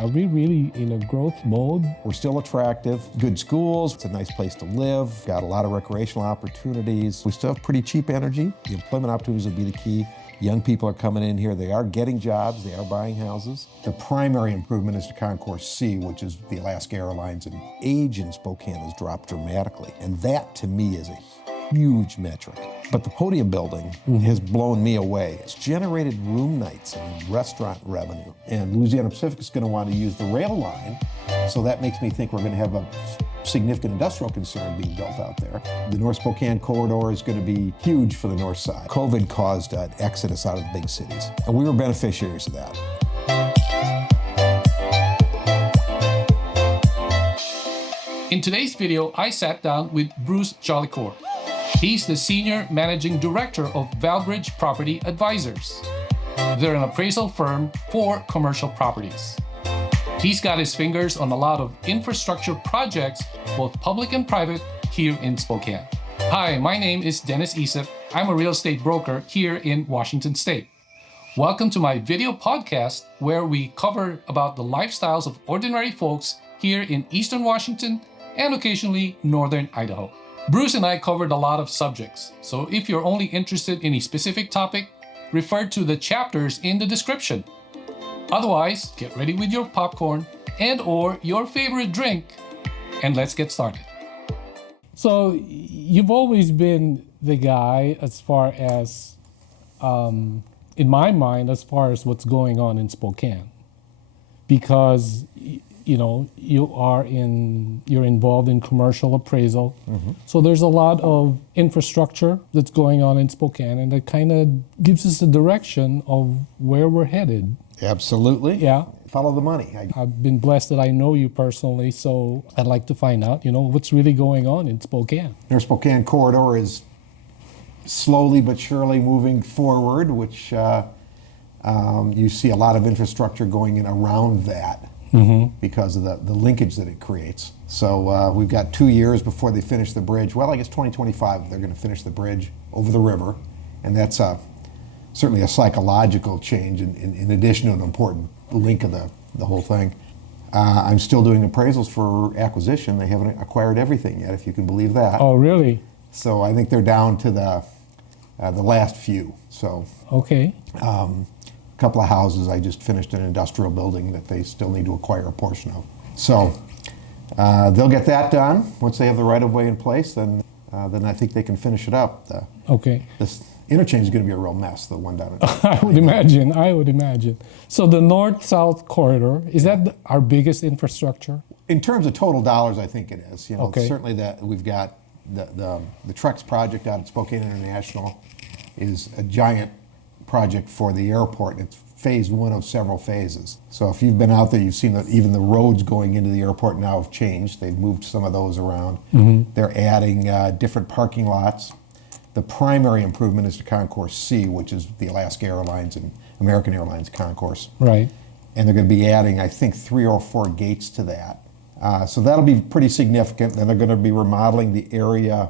Are we really in a growth mode? We're still attractive, good schools, it's a nice place to live, got a lot of recreational opportunities. We still have pretty cheap energy. The employment opportunities will be the key. Young people are coming in here, they are getting jobs, they are buying houses. The primary improvement is the Concourse C, which is the Alaska Airlines, and age in Spokane has dropped dramatically. And that, to me, is a huge metric. But the podium building has blown me away. It's generated room nights and restaurant revenue. And Louisiana Pacific is going to want to use the rail line, so that makes me think we're going to have a significant industrial concern being built out there. The North Spokane corridor is going to be huge for the north side. COVID caused an exodus out of the big cities, and we were beneficiaries of that. In today's video, I sat down with Bruce Jolicoeur. He's the Senior Managing Director of Valbridge Property Advisors. They're an appraisal firm for commercial properties. He's got his fingers on a lot of infrastructure projects, both public and private, here in Spokane. Hi, my name is Dennis Isip. I'm a real estate broker here in Washington State. Welcome to my video podcast where we cover about the lifestyles of ordinary folks here in Eastern Washington and occasionally Northern Idaho. Bruce and I covered a lot of subjects, so if you're only interested in a specific topic, refer to the chapters in the description. Otherwise, get ready with your popcorn and or your favorite drink, and let's get started. So you've always been the guy as far as, in my mind, as far as what's going on in Spokane. Because you know, you're involved in commercial appraisal. So there's a lot of infrastructure that's going on in Spokane, and it kind of gives us a direction of where we're headed. Absolutely. Yeah. Follow the money. I've been blessed that I know you personally, so I'd like to find out, you know, what's really going on in Spokane. Our Spokane corridor is slowly but surely moving forward, which you see a lot of infrastructure going in around that. Because of the linkage that it creates. So we've got 2 years before they finish the bridge. Well, I guess 2025 they're going to finish the bridge over the river, and that's certainly a psychological change in addition to an important link of the whole thing. I'm still doing appraisals for acquisition. They haven't acquired everything yet, if you can believe that. Oh, really? So I think they're down to the last few. So okay. Couple of houses. I just finished an industrial building that they still need to acquire a portion of. So they'll get that done. Once they have the right-of-way in place, then I think they can finish it up. Okay. This interchange is going to be a real mess, the one down at I would imagine. So the north-south corridor, is that our biggest infrastructure? In terms of total dollars, I think it is. You know, okay. Certainly that we've got the TREX project out at Spokane International is a giant project for the airport. It's phase one of several phases. So if you've been out there, you've seen that even the roads going into the airport now have changed. They've moved some of those around. They're adding different parking lots. The primary improvement is the Concourse C, which is the Alaska Airlines and American Airlines concourse. Right. And they're going to be adding, I think, 3 or 4 gates to that. So that'll be pretty significant. Then they're going to be remodeling the area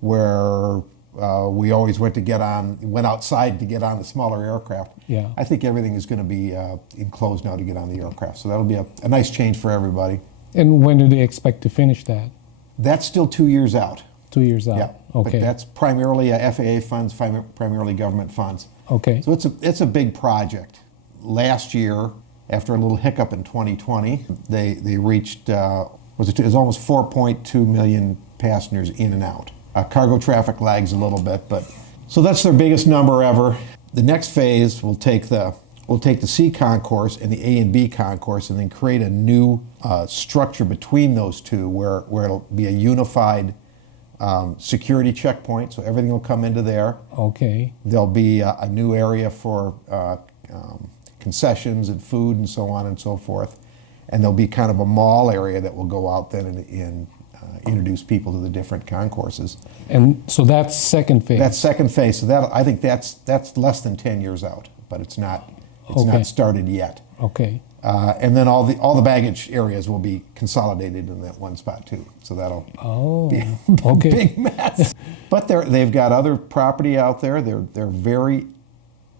where we always went outside to get on the smaller aircraft. Yeah. I think everything is going to be enclosed now to get on the aircraft. So that'll be a nice change for everybody. And when do they expect to finish that? That's still 2 years out. 2 years out. Yeah. Okay. But that's primarily FAA funds, primarily government funds. Okay. So it's a big project. Last year, after a little hiccup in 2020, they reached it was almost 4.2 million passengers in and out. Cargo traffic lags a little bit, but so that's their biggest number ever. The next phase will take the C concourse and the A and B concourse, and then create a new structure between those two, where it'll be a unified security checkpoint. So everything will come into there. Okay. There'll be a new area for concessions and food and so on and so forth, and there'll be kind of a mall area that will go out then and introduce people to the different concourses. And so that's second phase. That's second phase. So I think that's less than 10 years out, but it's not started yet. Okay. And then all the baggage areas will be consolidated in that one spot too. So that'll be a big mess. But they've got other property out there. They're very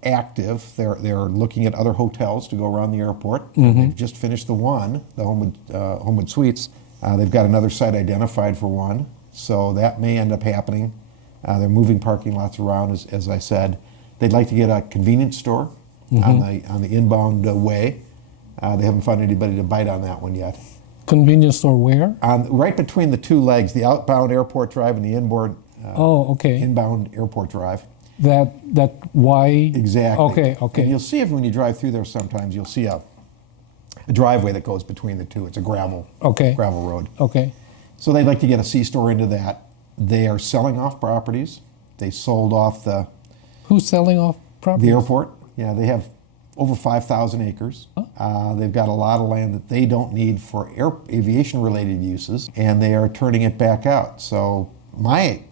active. They're looking at other hotels to go around the airport. They've just finished the Homewood Suites. They've got another site identified for one, so that may end up happening. They're moving parking lots around, as I said. They'd like to get a convenience store on the inbound way. They haven't found anybody to bite on that one yet. Convenience store where? Right between the two legs, the outbound airport drive and the inbound airport drive. That why? Exactly. Okay. And you'll see it when you drive through there sometimes. You'll see a driveway that goes between the two. It's a gravel road. Okay. So they'd like to get a C-store into that. They are selling off properties. They sold off Who's selling off properties? the airport. Yeah, they have over 5,000 acres. They've got a lot of land that they don't need for aviation-related uses, and they are turning it back out. So my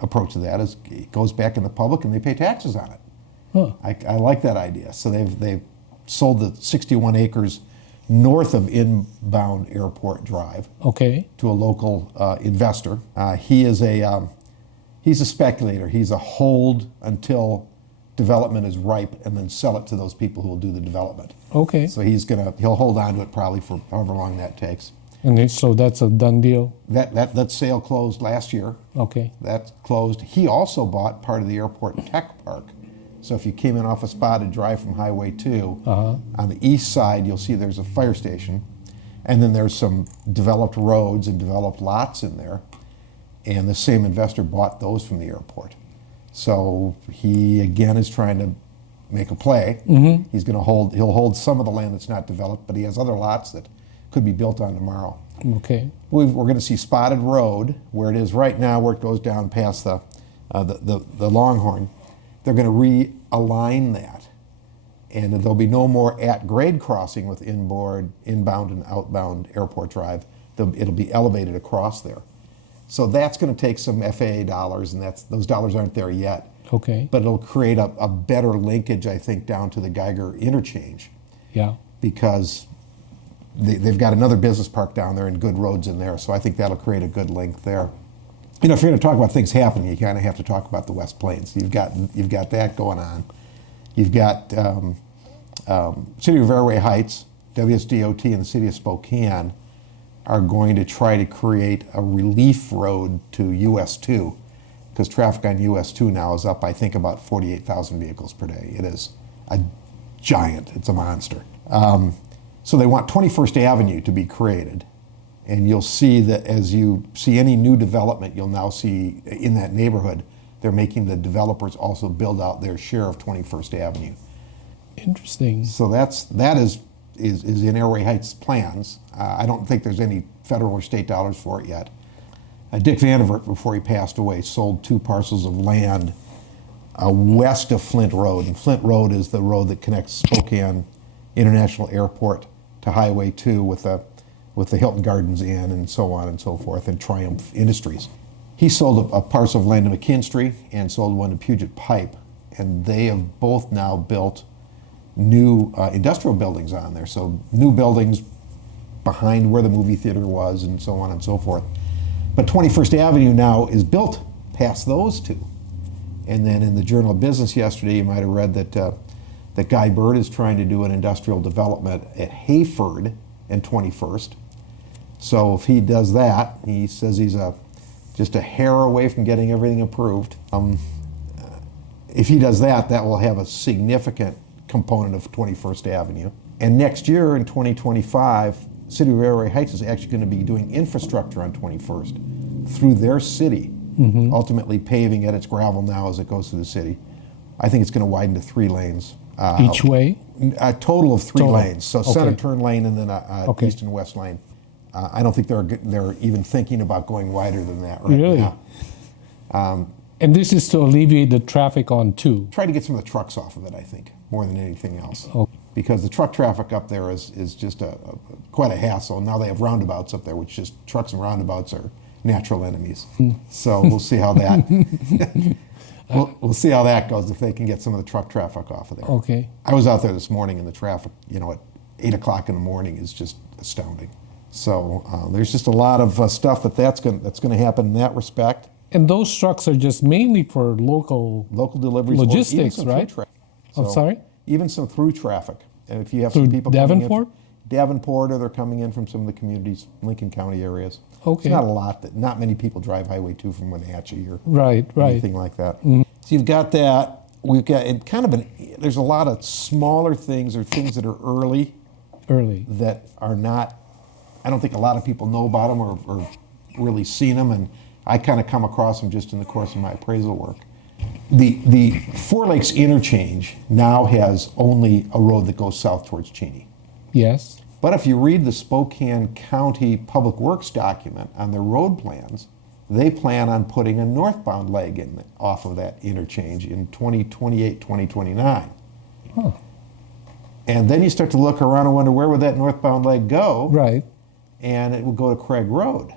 approach to that is it goes back in the public and they pay taxes on it. Huh. I like that idea. So they've sold the 61 acres north of inbound airport drive Okay. to a local investor. He's a speculator. He's a hold until development is ripe and then sell it to those people who will do the development. Okay. So he'll hold on to it probably for however long that takes. And so that's a done deal? That sale closed last year. Okay. That's closed. He also bought part of the airport tech park. So if you came in off a spotted drive from Highway 2, on the east side you'll see there's a fire station, and then there's some developed roads and developed lots in there, and the same investor bought those from the airport. So he again is trying to make a play. He'll hold some of the land that's not developed, but he has other lots that could be built on tomorrow. Okay. We're going to see Spotted Road, where it is right now, where it goes down past the Longhorn. They're going to realign that, and there'll be no more at-grade crossing with inbound and outbound airport drive. It'll be elevated across there. So that's going to take some FAA dollars, and those dollars aren't there yet. Okay. But it'll create a better linkage, I think, down to the Geiger interchange. Yeah. Because they've got another business park down there and good roads in there, so I think that'll create a good link there. You know, if you're going to talk about things happening, you kind of have to talk about the West Plains. You've got that going on. You've got City of Airway Heights, WSDOT, and the City of Spokane are going to try to create a relief road to US 2, because traffic on US 2 now is up, I think, about 48,000 vehicles per day. It is a giant. It's a monster. So they want 21st Avenue to be created. And you'll see that as you see any new development, you'll now see in that neighborhood, they're making the developers also build out their share of 21st Avenue. Interesting. So that is in Airway Heights' plans. I don't think there's any federal or state dollars for it yet. Dick Vandervert, before he passed away, sold 2 parcels of land west of Flint Road. And Flint Road is the road that connects Spokane International Airport to Highway 2 with the Hilton Gardens Inn and so on and so forth, and Triumph Industries. He sold a parcel of land to McKinstry and sold one to Puget Pipe, and they have both now built new industrial buildings on there. So new buildings behind where the movie theater was and so on and so forth. But 21st Avenue now is built past those two. And then in the Journal of Business yesterday, you might have read that Guy Bird is trying to do an industrial development at Hayford and 21st. So if he does that, he says he's just a hair away from getting everything approved. If he does that, that will have a significant component of 21st Avenue. And next year in 2025, City of Airway Heights is actually going to be doing infrastructure on 21st through their city, ultimately paving it. It's gravel now as it goes through the city. I think it's going to widen to 3 lanes. Each way? A total of 3 Total. lanes. So Okay. center turn lane and then a Okay. east and west lane. I don't think they're even thinking about going wider than that right Really? now. And this is to alleviate the traffic on 2. Try to get some of the trucks off of it, I think, more than anything else. Oh. Because the truck traffic up there is just quite a hassle. Now they have roundabouts up there, which just trucks and roundabouts are natural enemies. So we'll see how that we'll see how that goes if they can get some of the truck traffic off of there. Okay. I was out there this morning, and the traffic, at 8 o'clock in the morning is just astounding. So there's just a lot of stuff that's going to happen in that respect. And those trucks are just mainly for local Local deliveries, or even logistics, some right? food truck. Oh, sorry? Even some through traffic. And if you have Through some people coming in Davenport? from Davenport, or they're coming in from some of the communities, Lincoln County areas. Okay. It's not a lot. Not many people drive Highway 2 from Wenatchee or Right. anything like that. So you've got that. We've got it kind of there's a lot of smaller things or things that are early that are not, I don't think a lot of people know about them or really seen them, and I kind of come across them just in the course of my appraisal work. The Four Lakes interchange now has only a road that goes south towards Cheney. Yes. But if you read the Spokane County Public Works document on their road plans, they plan on putting a northbound leg in off of that interchange in 2028, 2029. Huh. And then you start to look around and wonder, where would that northbound leg go? Right. And it would go to Craig Road,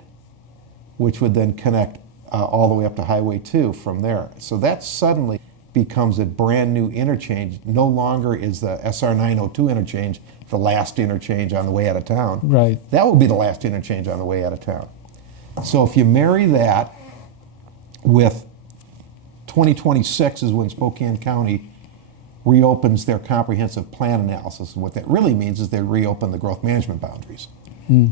which would then connect all the way up to Highway 2 from there. So that suddenly becomes a brand new interchange. No longer is the SR 902 interchange the last interchange on the way out of town. Right. That will be the last interchange on the way out of town. So if you marry that with 2026 is when Spokane County reopens their comprehensive plan analysis. And what that really means is they reopen the growth management boundaries.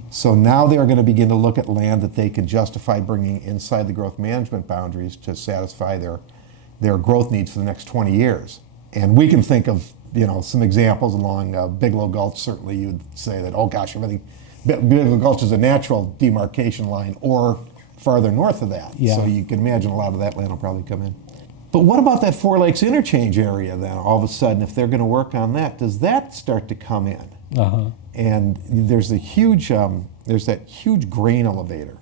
So now they're going to begin to look at land that they can justify bringing inside the growth management boundaries to satisfy their growth needs for the next 20 years. And we can think of, some examples along Bigelow Gulch. Certainly you'd say that, oh gosh, Bigelow Gulch is a natural demarcation line, or farther north of that. Yeah. So you can imagine a lot of that land will probably come in. But what about that Four Lakes interchange area then? All of a sudden, if they're going to work on that, does that start to come in? Uh-huh. And there's that huge grain elevator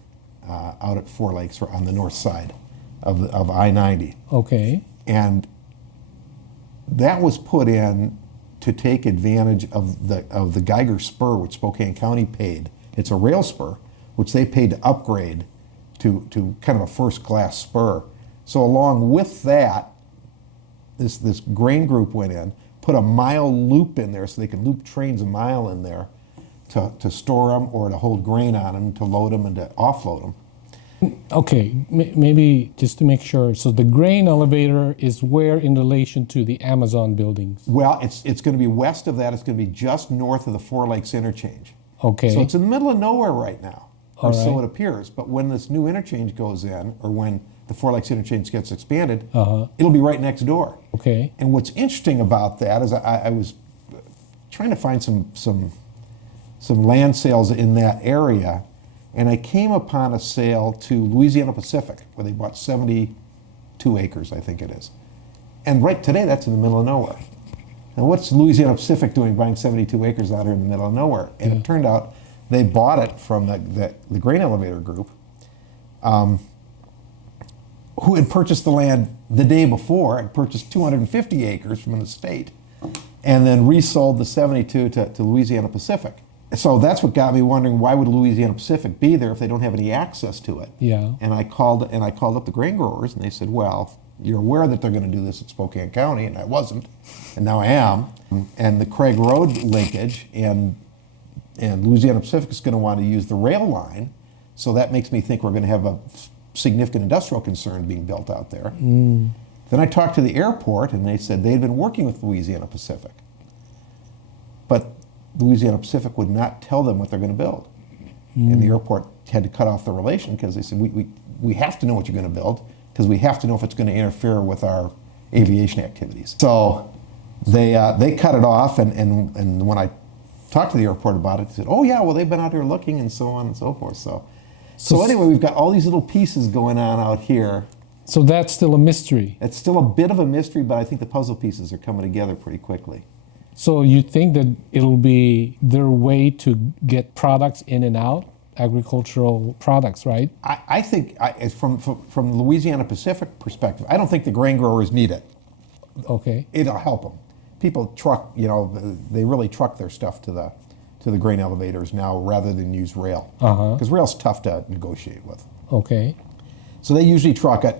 out at Four Lakes on the north side of I-90. Okay. And that was put in to take advantage of the Geiger Spur, which Spokane County paid. It's a rail spur, which they paid to upgrade to kind of a first-class spur. So along with that, this grain group went in, put a mile loop in there so they could loop trains a mile in there to store them or to hold grain on them, to load them and to offload them. Okay, maybe just to make sure. So the grain elevator is where in relation to the Amazon buildings? Well, it's going to be west of that. It's going to be just north of the Four Lakes interchange. Okay. So it's in the middle of nowhere right now, or All so right. it appears. But when this new interchange goes in, or when the Four Lakes interchange gets expanded, Uh-huh. it'll be right next door. Okay. And what's interesting about that is I was trying to find some land sales in that area, and I came upon a sale to Louisiana Pacific where they bought 72 acres, I think it is. And right today, that's in the middle of nowhere. Now, what's Louisiana Pacific doing buying 72 acres out here in the middle of nowhere? And it turned out they bought it from the grain elevator group, who had purchased the land the day before, had purchased 250 acres from the state, and then resold the 72 to Louisiana Pacific. So that's what got me wondering, why would Louisiana Pacific be there if they don't have any access to it? Yeah. And I called up the grain growers, and they said, well, you're aware that they're going to do this at Spokane County, and I wasn't, and now I am. And the Craig Road linkage and Louisiana Pacific is going to want to use the rail line, so that makes me think we're going to have a significant industrial concern being built out there. Then I talked to the airport, and they said they'd been working with Louisiana Pacific, but Louisiana Pacific would not tell them what they're going to build. And the airport had to cut off the relation because they said, we have to know what you're going to build because we have to know if it's going to interfere with our aviation activities. So they cut it off, and when I talked to the airport about it, they said, oh yeah, well they've been out here looking and so on and so forth. So anyway, we've got all these little pieces going on out here. So that's still a mystery. It's still a bit of a mystery, but I think the puzzle pieces are coming together pretty quickly. So you think that it'll be their way to get products in and out, agricultural products, right? I think from Louisiana Pacific perspective, I don't think the grain growers need it. Okay. It'll help them. People truck, they really truck their stuff to the grain elevators now rather than use rail. Because rail's tough to negotiate with. Okay. So they usually truck it,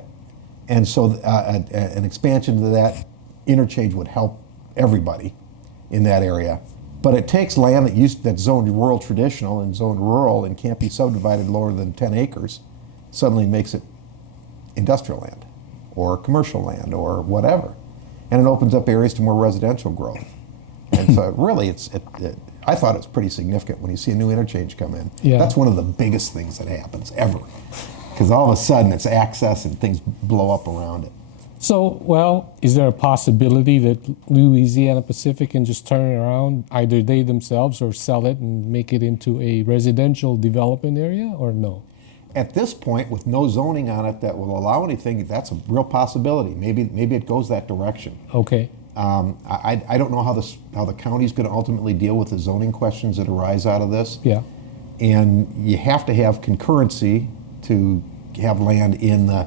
and so an expansion to that interchange would help everybody in that area. But it takes land that's zoned rural traditional and zoned rural and can't be subdivided lower than 10 acres, suddenly makes it industrial land or commercial land or whatever. and it opens up areas to more residential growth. And so really, I thought it's pretty significant when you see a new interchange come in. Yeah. That's one of the biggest things that happens ever, because all of a sudden it's access and things blow up around it. So, well, is there a possibility that Louisiana Pacific can just turn it around, either they themselves or sell it and make it into a residential development area, or no? At this point, with no zoning on it that will allow anything, that's a real possibility. Maybe it goes that direction. Okay. I don't know how the county's going to ultimately deal with the zoning questions that arise out of this. Yeah. And you have to have concurrency to have land in the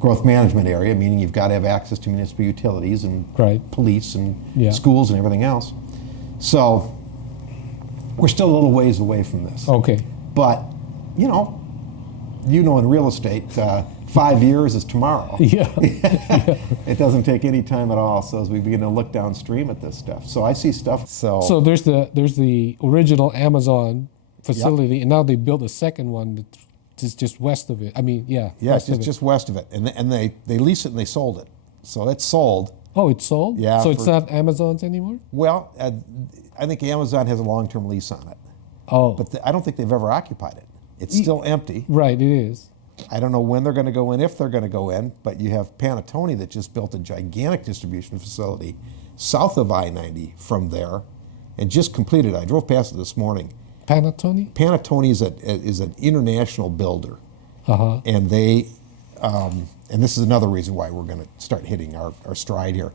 growth management area, meaning you've got to have access to municipal utilities and Right. police and Yeah. schools and everything else. So we're still a little ways away from this. Okay. But, in real estate, 5 years is tomorrow. Yeah. It doesn't take any time at all. So as we begin to look downstream at this stuff, so I see stuff. So there's the original Amazon facility, and now they built a second one that's just west of it. I mean, yeah. Yeah, west of it's it. just west of it, and they lease it and they sold it. So it's sold. Oh, it's sold? Yeah, So it's for- not Amazon's anymore? Well, I think Amazon has a long-term lease on it, Oh, but I don't think they've ever occupied it. It's still empty. right, it is. I don't know when they're going to go in, if they're going to go in, but you have Panattoni that just built a gigantic distribution facility south of I-90 from there and just completed. I drove past it this morning. Panattoni? Panattoni is an international builder, Uh-huh. and and this is another reason why we're going to start hitting our stride here.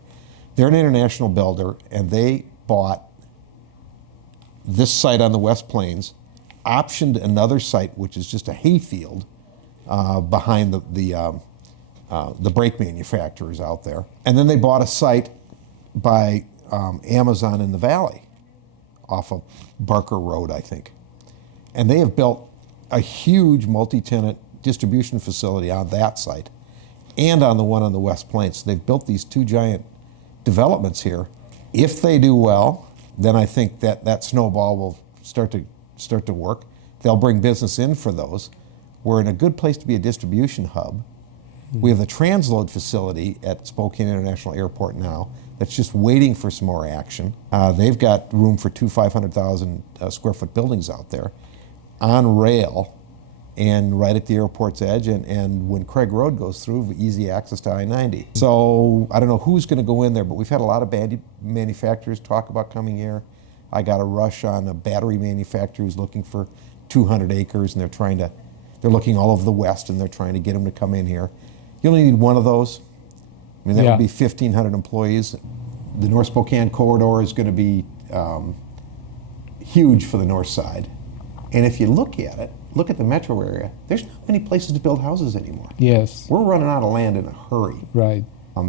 They're an international builder, and they bought this site on the West Plains, optioned another site, which is just a hayfield behind the brake manufacturers out there. And then they bought a site by Amazon in the Valley off of Barker Road, I think. And they have built a huge multi-tenant distribution facility on that site and on the one on the West Plains. So they've built these two giant developments here. If they do well, then I think that snowball will start to work. They'll bring business in for those. We're in a good place to be a distribution hub. We have the transload facility at Spokane International Airport now that's just waiting for some more action. They've got room for two 500,000 square foot buildings out there on rail and right at the airport's edge. And when Craig Road goes through, easy access to I-90. So I don't know who's going to go in there, but we've had a lot of manufacturers talk about coming here. I got a rush on a battery manufacturer who's looking for 200 acres, and they're looking all over the West, and they're trying to get them to come in here. You only need one of those. I mean, that would be 1,500 employees. The North Spokane corridor is going to be huge for the north side. And if you look at the metro area, there's not many places to build houses anymore. Yes. We're running out of land in a hurry. Right.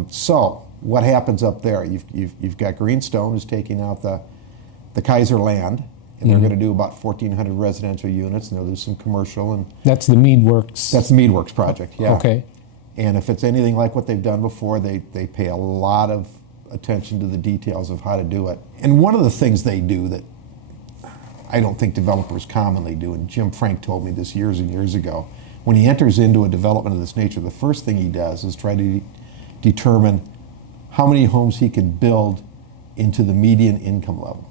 So what happens up there? You've got Greenstone who's taking out the Kaiser land, and they're going to do about 1,400 residential units, and they'll do some commercial. And That's the Mead Works. that's the Mead Works project, yeah. Okay. And if it's anything like what they've done before, they pay a lot of attention to the details of how to do it. And one of the things they do that I don't think developers commonly do, and Jim Frank told me this years and years ago, when he enters into a development of this nature, the first thing he does is try to determine how many homes he can build into the median income level.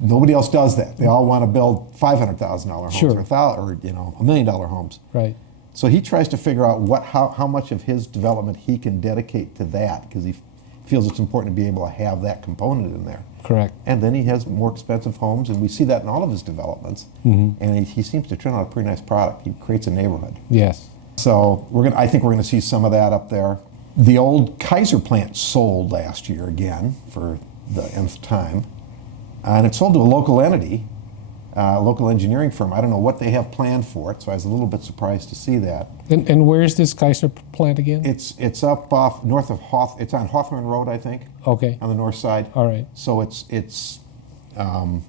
Nobody else does that. They all want to build $500,000 homes Sure. or $1 million homes. Right. So he tries to figure out how much of his development he can dedicate to that, because he feels it's important to be able to have that component in there. Correct. And then he has more expensive homes, and we see that in all of his developments. And he seems to turn out a pretty nice product. He creates a neighborhood. Yes. So I think we're going to see some of that up there. The old Kaiser Plant sold last year again for the nth time, and it sold to a local entity, a local engineering firm. I don't know what they have planned for it, so I was a little bit surprised to see that. And where is this Kaiser plant again? It's up off north of it's on Hawthorne Road, I think, Okay. on the north side. All right. So it's going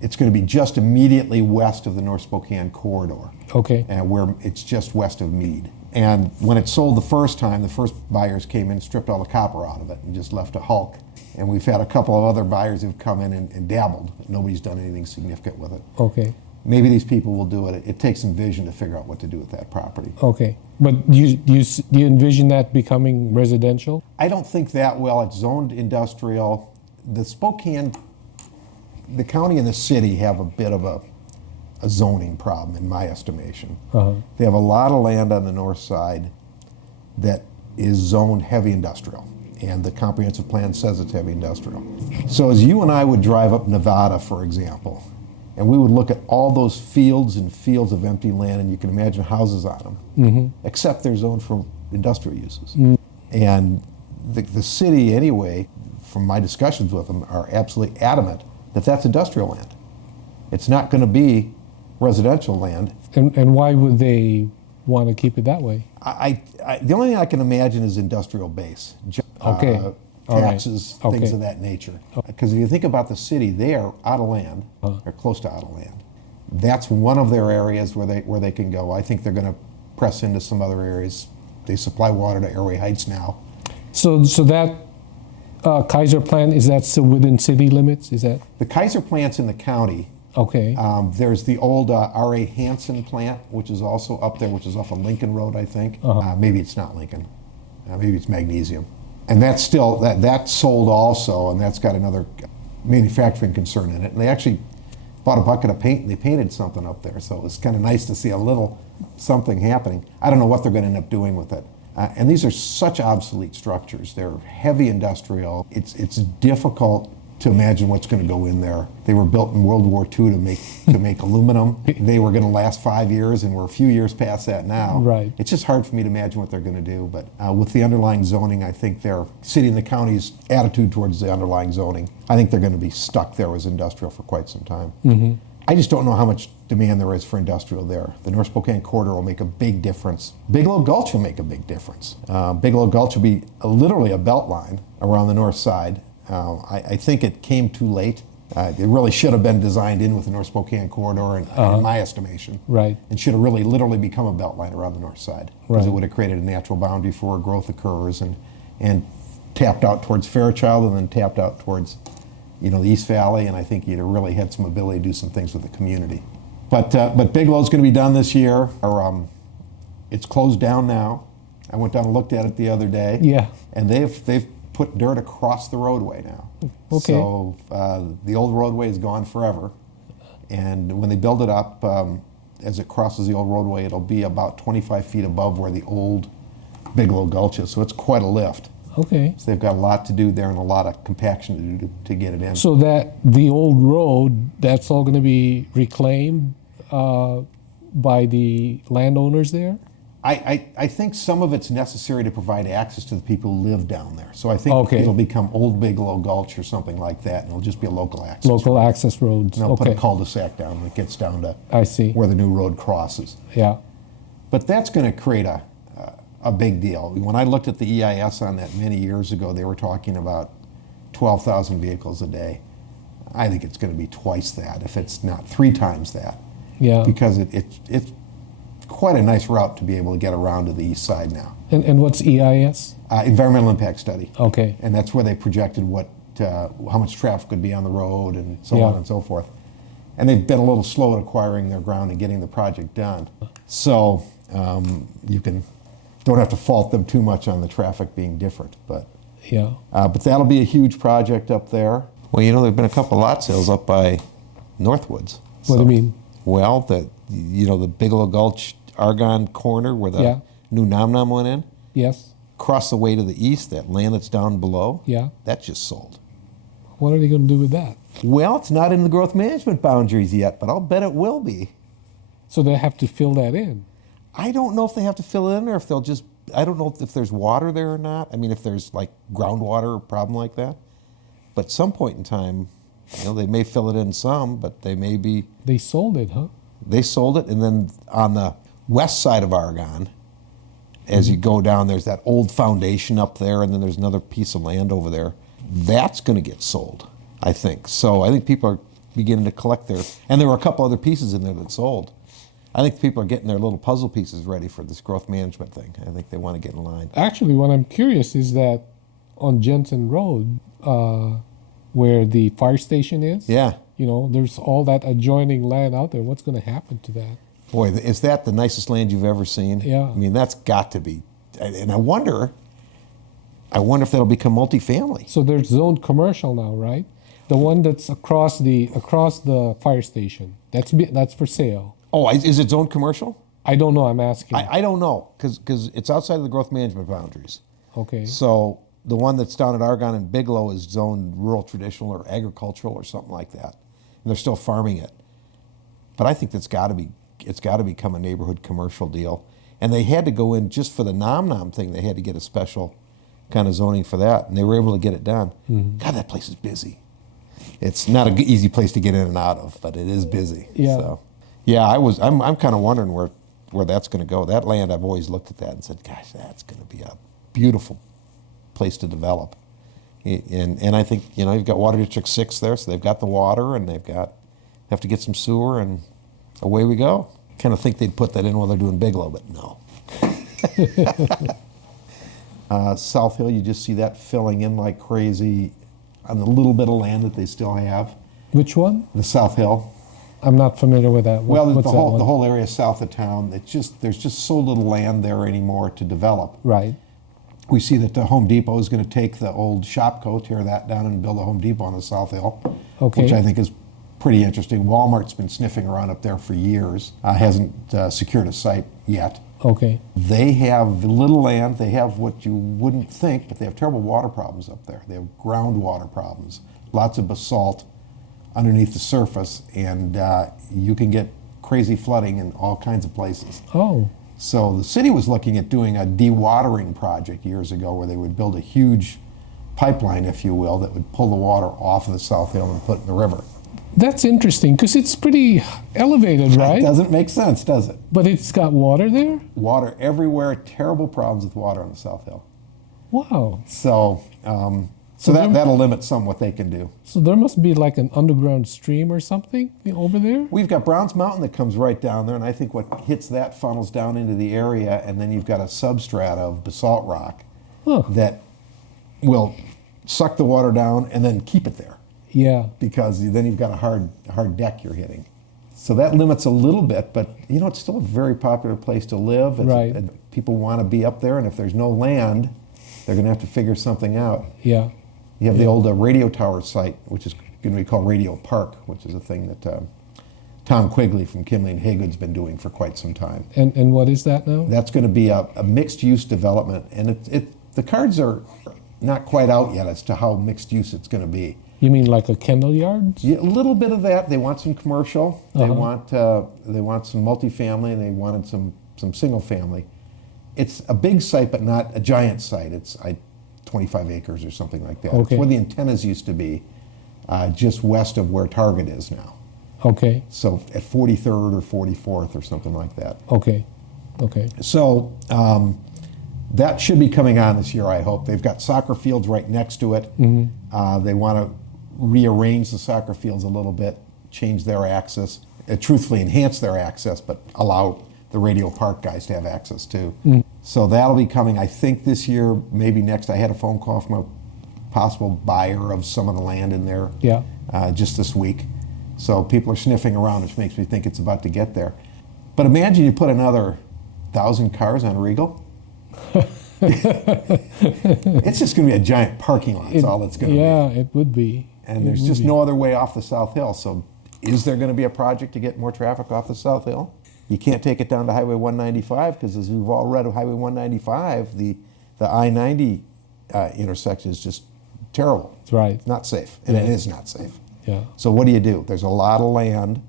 to be just immediately west of the North Spokane corridor, Okay. and where it's just west of Mead. And when it sold the first time, the first buyers came in, stripped all the copper out of it, and just left a hulk. And we've had a couple of other buyers who've come in and dabbled. Nobody's done anything significant with it. Okay. Maybe these people will do it. It takes some vision to figure out what to do with that property. Okay. But do you envision that becoming residential? I don't think that well. It's zoned industrial. The county and the city have a bit of a zoning problem, in my estimation. They have a lot of land on the north side that is zoned heavy industrial, and the comprehensive plan says it's heavy industrial. So as you and I would drive up Nevada, for example, and we would look at all those fields and fields of empty land, and you can imagine houses on them, except they're zoned for industrial uses. And the city, anyway, from my discussions with them, are absolutely adamant that that's industrial land. It's not going to be residential land. And why would they want to keep it that way? The only thing I can imagine is industrial base. Okay. All right. Taxes, Okay. things of that nature. Because if you think about the city, they are out of land, or close to out of land. That's one of their areas where they can go. I think they're going to press into some other areas. They supply water to Airway Heights now. So that Kaiser Plant, is that still within city limits? Is that? The Kaiser Plant's in the county. Okay. There's the old R.A. Hansen plant, which is also up there, which is off of Lincoln Road, I think. Maybe it's not Lincoln. Maybe it's Magnesium. And that's still, that's sold also, and that's got another manufacturing concern in it. And they actually bought a bucket of paint, and they painted something up there. So it was kind of nice to see a little something happening. I don't know what they're going to end up doing with it. And these are such obsolete structures. They're heavy industrial. It's difficult to imagine what's going to go in there. They were built in World War II to make aluminum. They were going to last 5 years, and we're a few years past that now. Right. It's just hard for me to imagine what they're going to do. But with the underlying zoning, I think their city and the county's attitude towards the underlying zoning, I think they're going to be stuck there as industrial for quite some time. I just don't know how much demand there is for industrial there. The North Spokane corridor will make a big difference. Bigelow Gulch will make a big difference. Bigelow Gulch will be literally a belt line around the north side. I think it came too late. It really should have been designed in with the North Spokane corridor, in my estimation. Right. And should have really literally become a belt line around the north side. Because it would have created a natural boundary for where growth occurs and tapped out towards Fairchild and then tapped out towards the East Valley. And I think you'd have really had some ability to do some things with the community. But Bigelow's going to be done this year. It's closed down now. I went down and looked at it the other day. Yeah. And they've put dirt across the roadway now. Okay. So the old roadway is gone forever. And when they build it up, as it crosses the old roadway, it'll be about 25 feet above where the old Bigelow Gulch is. So it's quite a lift. Okay. So they've got a lot to do there and a lot of compaction to do to get it in. So that the old road, that's all going to be reclaimed by the landowners there? I think some of it's necessary to provide access to the people who live down there. So I think it'll become Old Bigelow Gulch or something like that, and it'll just be a local access Local road. access roads. And they'll put a cul-de-sac down that gets down to I see. where the new road crosses. Yeah. But that's going to create a big deal. When I looked at the EIS on that many years ago, they were talking about 12,000 vehicles a day. I think it's going to be twice that, if it's not 3 times that. Yeah. Because it's quite a nice route to be able to get around to the east side now. And what's EIS? Environmental impact study. Okay. And that's where they projected how much traffic could be on the road and so on and so forth. And they've been a little slow at acquiring their ground and getting the project done. So you don't have to fault them too much on the traffic being different. But that'll be a huge project up there. Well, there have been a couple of lot sales up by Northwoods. What do you mean? Well, the Bigelow Gulch Argonne corner where the new Nom Nom went in. Yes. Across the way to the east, that land that's down below. Yeah. That's just sold. What are they going to do with that? Well, it's not in the growth management boundaries yet, but I'll bet it will be. So they have to fill that in. I don't know if they have to fill it in or if they'll just, I don't know if there's water there or not. I mean, if there's like groundwater or problem like that. But at some point in time, they may fill it in some, but they may be. They sold it, huh? They sold it, and then on the west side of Argonne, as you go down, there's that old foundation up there, and then there's another piece of land over there. That's going to get sold, I think. So I think people are beginning to collect their, and there were a couple other pieces in there that sold. I think people are getting their little puzzle pieces ready for this growth management thing. I think they want to get in line. Actually, what I'm curious is that on Jensen Road, where the fire station is, You know, there's all that adjoining land out there. What's going to happen to that? Boy, is that the nicest land you've ever seen? Yeah. I mean, that's got to be. And I wonder if that'll become multifamily. So there's zoned commercial now, right? The one that's across the fire station. That's for sale. Oh, is it zoned commercial? I don't know. I'm asking. I don't know, because it's outside of the growth management boundaries. Okay. So the one that's down at Argonne and Bigelow is zoned rural traditional or agricultural or something like that. And they're still farming it. But I think it's got to become a neighborhood commercial deal. And they had to go in just for the nom-nom thing. They had to get a special kind of zoning for that, and they were able to get it done. Mm-hmm. God, that place is busy. It's not an easy place to get in and out of, but it is busy. Yeah. So, yeah, I'm kind of wondering where that's going to go. That land, I've always looked at that and said, gosh, that's going to be a beautiful place to develop. And I think, you know, you've got Water District 6 there, so they've got the water, and have to get some sewer, and away we go. Kind of think they'd put that in while they're doing Bigelow, but no. South Hill, you just see that filling in like crazy on the little bit of land that they still have. Which one? The South Hill. I'm not familiar with that. Well, What's the that one? whole area south of town. There's just so little land there anymore to develop. Right. We see that the Home Depot is going to take the old Shopco, tear that down, and build a Home Depot on the South Hill, Okay. which I think is pretty interesting. Walmart's been sniffing around up there for years. Hasn't secured a site yet. Okay. They have little land. They have what you wouldn't think, but they have terrible water problems up there. They have groundwater problems, lots of basalt underneath the surface, and you can get crazy flooding in all kinds of places. Oh. So the city was looking at doing a dewatering project years ago where they would build a huge pipeline, if you will, that would pull the water off of the South Hill and put it in the river. That's interesting because it's pretty elevated, right? It doesn't make sense, does it? But it's got water there? Water everywhere, terrible problems with water on the South Hill. Wow. So that'll limit some what they can do. So there must be like an underground stream or something over there? We've got Browns Mountain that comes right down there, and I think what hits that funnels down into the area, and then you've got a substrata of basalt rock that will suck the water down and then keep it there. Yeah. Because then you've got a hard deck you're hitting. So that limits a little bit, but you know, it's still a very popular place to live. Right. And people want to be up there, and if there's no land, they're going to have to figure something out. Yeah. You have the old radio tower site, which is going to be called Radio Park, which is a thing that Tom Quigley from Kimley and Haygood's been doing for quite some time. And what is that now? That's going to be a mixed-use development, and the cards are not quite out yet as to how mixed-use it's going to be. You mean like a Kendall Yards? Yeah, a little bit of that. They want some commercial. They Uh-huh. want some multifamily, and they wanted some single family. It's a big site, but not a giant site. It's 25 acres or something like that. Okay. It's where the antennas used to be, just west of where Target is now. Okay. So at 43rd or 44th or something like that. Okay. Okay. So that should be coming on this year, I hope. They've got soccer fields right next to it. Mm-hmm. They want to rearrange the soccer fields a little bit, change their access, truthfully enhance their access, but allow the Radio Park guys to have access too. So that'll be coming, I think, this year, maybe next. I had a phone call from a possible buyer of some of the land in there just this week. So people are sniffing around, which makes me think it's about to get there. But imagine you put another 1,000 cars on Regal. It's just going to be a giant parking lot. That's all it's going to be. Yeah, it would be. And there's just no other way off the South Hill. So is there going to be a project to get more traffic off the South Hill? You can't take it down to Highway 195 because, as we've all read of Highway 195, the I-90 intersection is just terrible. That's right. It's not safe, and it is not safe. Yeah. So what do? There's a lot of land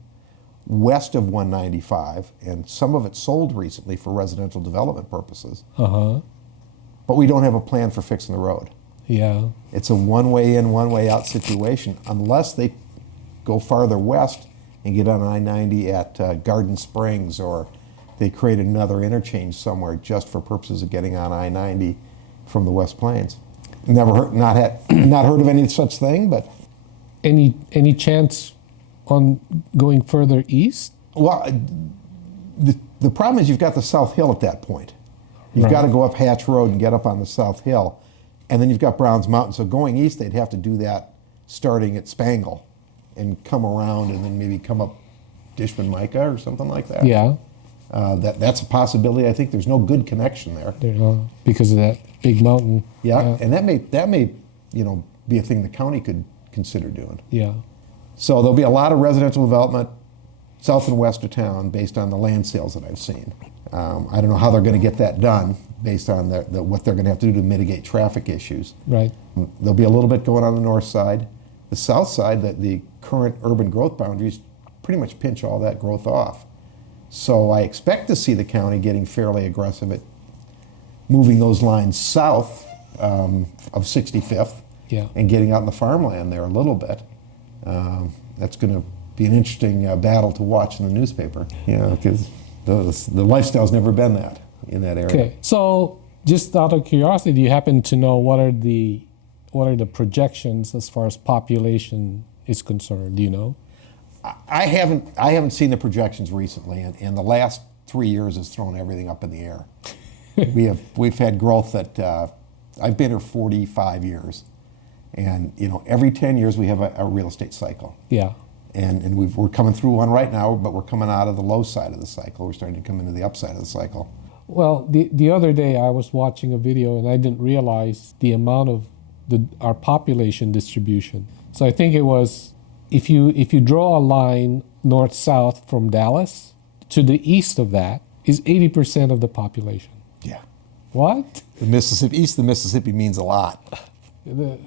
west of 195, and some of it sold recently for residential development purposes. Uh-huh. But we don't have a plan for fixing the road. Yeah. It's a one-way in, one-way out situation unless they go farther west and get on I-90 at Garden Springs, or they create another interchange somewhere just for purposes of getting on I-90 from the West Plains. Not heard of any such thing, but Any chance on going further east? well, the problem is you've got the South Hill at that point. You've Right. got to go up Hatch Road and get up on the South Hill, and then you've got Browns Mountain. So going east, they'd have to do that starting at Spangle and come around and then maybe come up Dishman Micah or something like that. Yeah, That's a possibility. I think there's no good connection there. because of that big mountain. Yeah, and that may be a thing the county could consider doing. Yeah. So there'll be a lot of residential development south and west of town based on the land sales that I've seen. I don't know how they're going to get that done based on what they're going to have to do to mitigate traffic issues. Right. There'll be a little bit going on the north side. The south side, the current urban growth boundaries pretty much pinch all that growth off. So I expect to see the county getting fairly aggressive at moving those lines south of 65th Yeah. and getting out in the farmland there a little bit. That's going to be an interesting battle to watch in the newspaper, because the lifestyle's never been that in that area. Okay. So, just out of curiosity, do you happen to know what are the projections as far as population is concerned? Do you know? I haven't seen the projections recently, and the last 3 years has thrown everything up in the air. We've had growth that I've been here 45 years, and every 10 years we have a real estate cycle. Yeah. And we're coming through one right now, but we're coming out of the low side of the cycle. We're starting to come into the upside of the cycle. Well, the other day I was watching a video and I didn't realize the amount of our population distribution. So I think it was if you draw a line north-south from Dallas, to the east of that is 80% of the population. Yeah. What? The Mississippi, east of the Mississippi means a lot.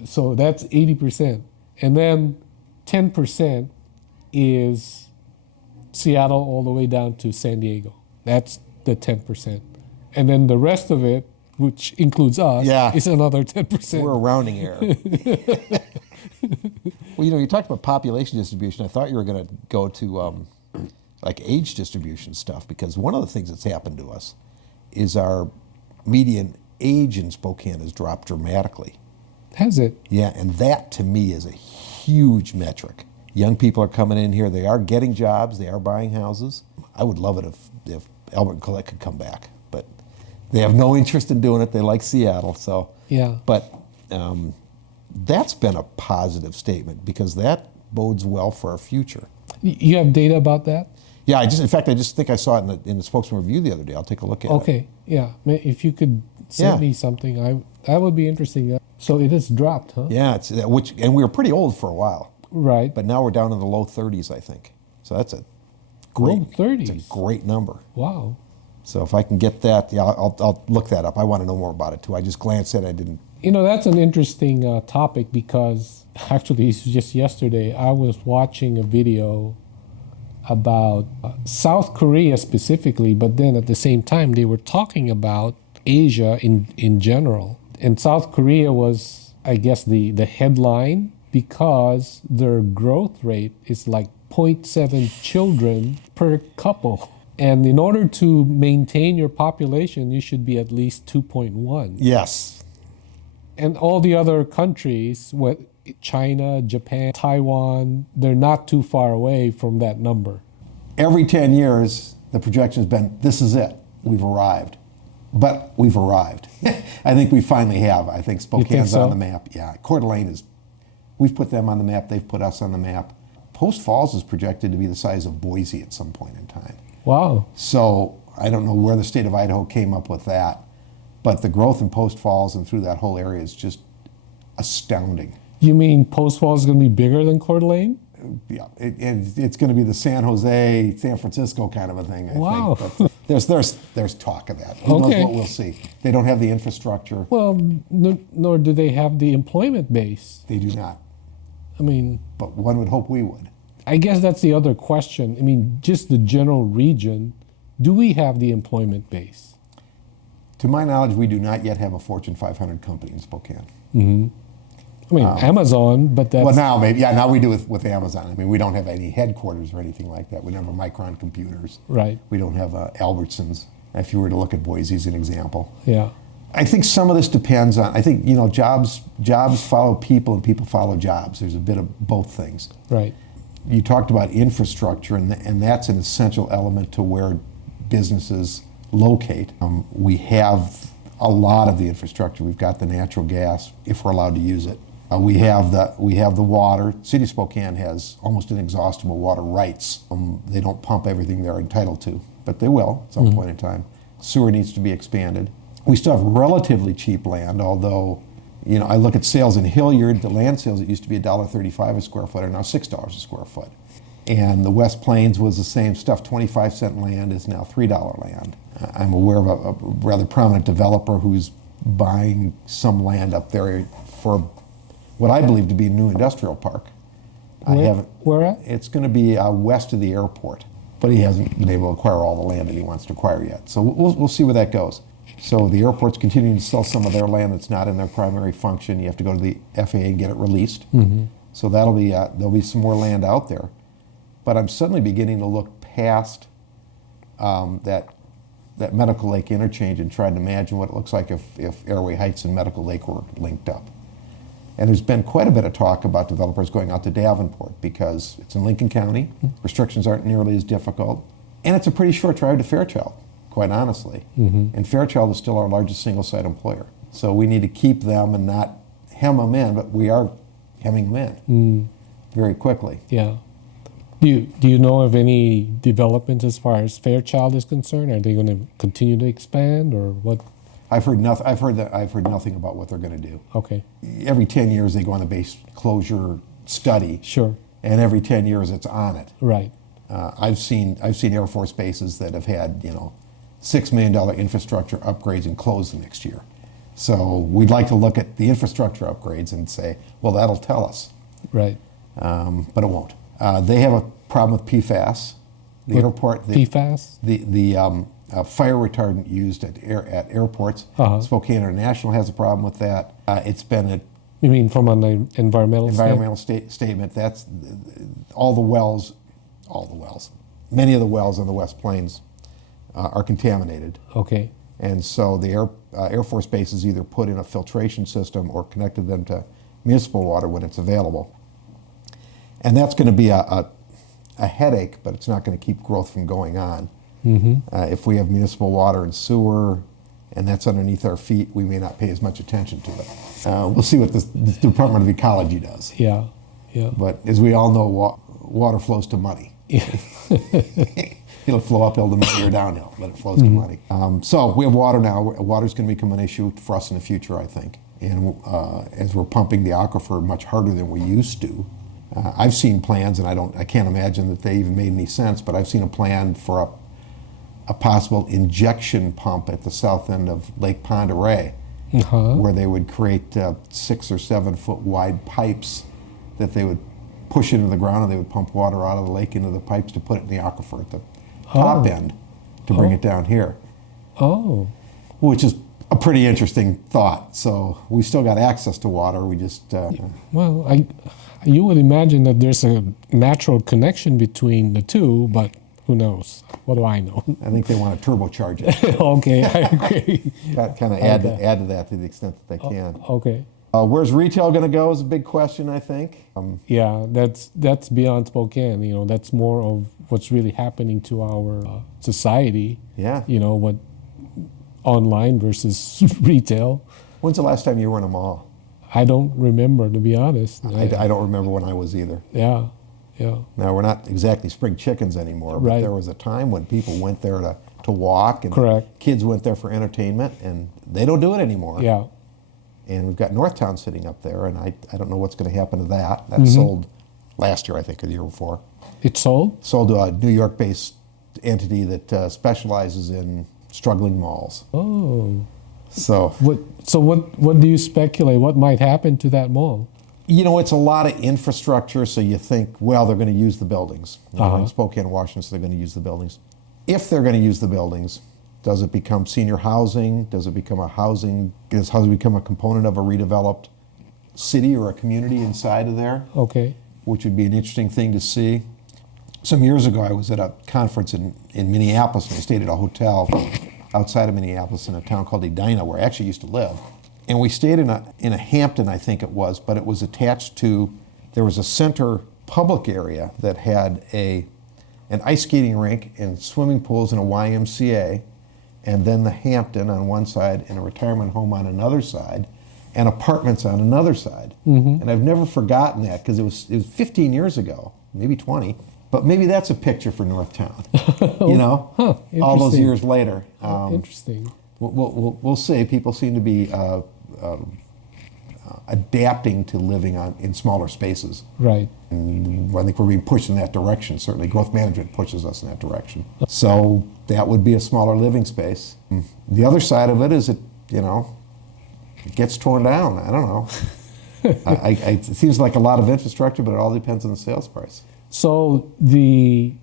So that's 80%. And then 10% is Seattle all the way down to San Diego. That's the 10%. And then the rest of it, which includes us, is another 10%. We're a rounding error. Well, you talked about population distribution. I thought you were going to go to like age distribution stuff, because one of the things that's happened to us is our median age in Spokane has dropped dramatically. Has it? Yeah, and that to me is a huge metric. Young people are coming in here. They are getting jobs. They are buying houses. I would love it if Albert and Colette could come back, but they have no interest in doing it. They like Seattle, so. Yeah. But that's been a positive statement, because that bodes well for our future. You have data about that? Yeah, I just think I saw it in the Spokesman Review the other day. I'll take a look at it. Okay, yeah. If you could send me something, that would be interesting. So it has dropped, huh? Yeah, and we were pretty old for a while. Right. But now we're down in the low 30s, I think. So that's a low 30s. It's a great number. Wow. So if I can get that, I'll look that up. I want to know more about it too. I just glanced at it. I didn't. That's an interesting topic, because actually just yesterday I was watching a video about South Korea specifically, but then at the same time they were talking about Asia in general. And South Korea was, I guess, the headline, because their growth rate is like 0.7 children per couple. And in order to maintain your population, you should be at least 2.1. Yes. And all the other countries, China, Japan, Taiwan, they're not too far away from that number. Every 10 years, the projection has been, this is it. We've arrived. But we've arrived. I think we finally have. I think Spokane's on the map. Yeah, Coeur d'Alene we've put them on the map. They've put us on the map. Post Falls is projected to be the size of Boise at some point in time. Wow. So I don't know where the state of Idaho came up with that, but the growth in Post Falls and through that whole area is just astounding. You mean Post Falls is going to be bigger than Coeur d'Alene? Yeah, it's going to be the San Jose, San Francisco kind of a thing, I think. But there's talk of that. Who knows what we'll see? They don't have the infrastructure. Well, nor do they have the employment base. They do not. I mean, but one would hope we would. I guess that's the other question. I mean, just the general region, do we have the employment base? To my knowledge, we do not yet have a Fortune 500 company in Spokane. Mm-hmm. I mean, Amazon, but that's... Well, now maybe, yeah, now we do with Amazon. I mean, we don't have any headquarters or anything like that. We don't have Micron computers. Right. We don't have Albertsons, if you were to look at Boise as an example. Yeah. I think some of this depends on, I think, jobs follow people and people follow jobs. There's a bit of both things. Right. You talked about infrastructure, and that's an essential element to where businesses locate. We have a lot of the infrastructure. We've got the natural gas, if we're allowed to use it. We have the water. City of Spokane has almost inexhaustible water rights. They don't pump everything they're entitled to, but they will at some point in time. Sewer needs to be expanded. We still have relatively cheap land, although, I look at sales in Hilliard, the land sales, it used to be $1.35 a square foot, are now $6 a square foot. And the West Plains was the same stuff. 25-cent land is now $3 land. I'm aware of a rather prominent developer who's buying some land up there for what I believe to be a new industrial park. Where at? It's going to be west of the airport, but he hasn't been able to acquire all the land that he wants to acquire yet. So we'll see where that goes. So the airport's continuing to sell some of their land that's not in their primary function. You have to go to the FAA and get it released. So there'll be some more land out there. But I'm suddenly beginning to look past that Medical Lake interchange and trying to imagine what it looks like if Airway Heights and Medical Lake were linked up. And there's been quite a bit of talk about developers going out to Davenport because it's in Lincoln County, restrictions aren't nearly as difficult, and it's a pretty short drive to Fairchild, quite honestly. And Fairchild is still our largest single-site employer. So we need to keep them and not hem them in, but we are hemming them in very quickly. Yeah. Do you know of any developments as far as Fairchild is concerned? Are they going to continue to expand, or what? I've heard nothing about what they're going to do. Okay. Every 10 years they go on a base closure study. Sure. And every 10 years it's on it. Right. I've seen Air Force bases that have had $6 million infrastructure upgrades and close the next year. So we'd like to look at the infrastructure upgrades and say, well, that'll tell us. Right. But it won't. They have a problem with PFAS. The airport. PFAS? The fire retardant used at airports. Spokane International has a problem with that. It's been You mean from an environmental statement. That's all the wells. Many of the wells on the West Plains are contaminated. Okay. And so the Air Force bases either put in a filtration system or connected them to municipal water when it's available. And that's going to be a headache, but it's not going to keep growth from going on. If we have municipal water and sewer, and that's underneath our feet, we may not pay as much attention to it. We'll see what the Department of Ecology does. Yeah, yeah. But as we all know, water flows to money. It'll flow uphill to money or downhill, but it flows to money. So we have water now. Water's going to become an issue for us in the future, I think. And as we're pumping the aquifer much harder than we used to, I've seen plans, and I can't imagine that they even made any sense, but I've seen a plan for a possible injection pump at the south end of Lake Pend Oreille, where they would create 6 or 7 foot wide pipes that they would push into the ground, and they would pump water out of the lake into the pipes to put it in the aquifer at the top end to bring it down here. Which is a pretty interesting thought. So we still got access to water. We just well, you would imagine that there's a natural connection between the two, but who knows? What do I know? I think they want to turbocharge it. Okay, I agree. Kind of add to that to the extent that they can. Okay. Where's retail going to go is a big question, I think. Yeah, that's beyond Spokane. That's more of what's really happening to our society. Yeah. What online versus retail. When's the last time you were in a mall? I don't remember, to be honest. I don't remember when I was either. Yeah. Now, we're not exactly spring chickens anymore, but there was a time when people went there to walk, and Correct. Kids went there for entertainment, and they don't do it anymore. Yeah. And we've got Northtown sitting up there, and I don't know what's going to happen to that. That sold last year, I think, or the year before. It sold? Sold to a New York-based entity that specializes in struggling malls. Oh. So what do you speculate? What might happen to that mall? It's a lot of infrastructure, so you think, well, they're going to use the buildings. In Spokane, Washington, so they're going to use the buildings. If they're going to use the buildings, does it become senior housing? Does it become does housing become a component of a redeveloped city or a community inside of there? Okay. Which would be an interesting thing to see. Some years ago, I was at a conference in Minneapolis, and I stayed at a hotel outside of Minneapolis in a town called Edina, where I actually used to live. And we stayed in a Hampton, I think it was, but it was attached to, there was a center public area that had an ice skating rink and swimming pools and a YMCA, and then the Hampton on one side and a retirement home on another side. and apartments on another side. And I've never forgotten that because it was 15 years ago, maybe 20. But maybe that's a picture for Northtown, you know, all those years later. Interesting. We'll see. People seem to be adapting to living in smaller spaces. Right. And I think we're being pushed in that direction. Certainly, growth management pushes us in that direction. So that would be a smaller living space. The other side of it is it gets torn down. I don't know. It seems like a lot of infrastructure, but it all depends on the sales price. So the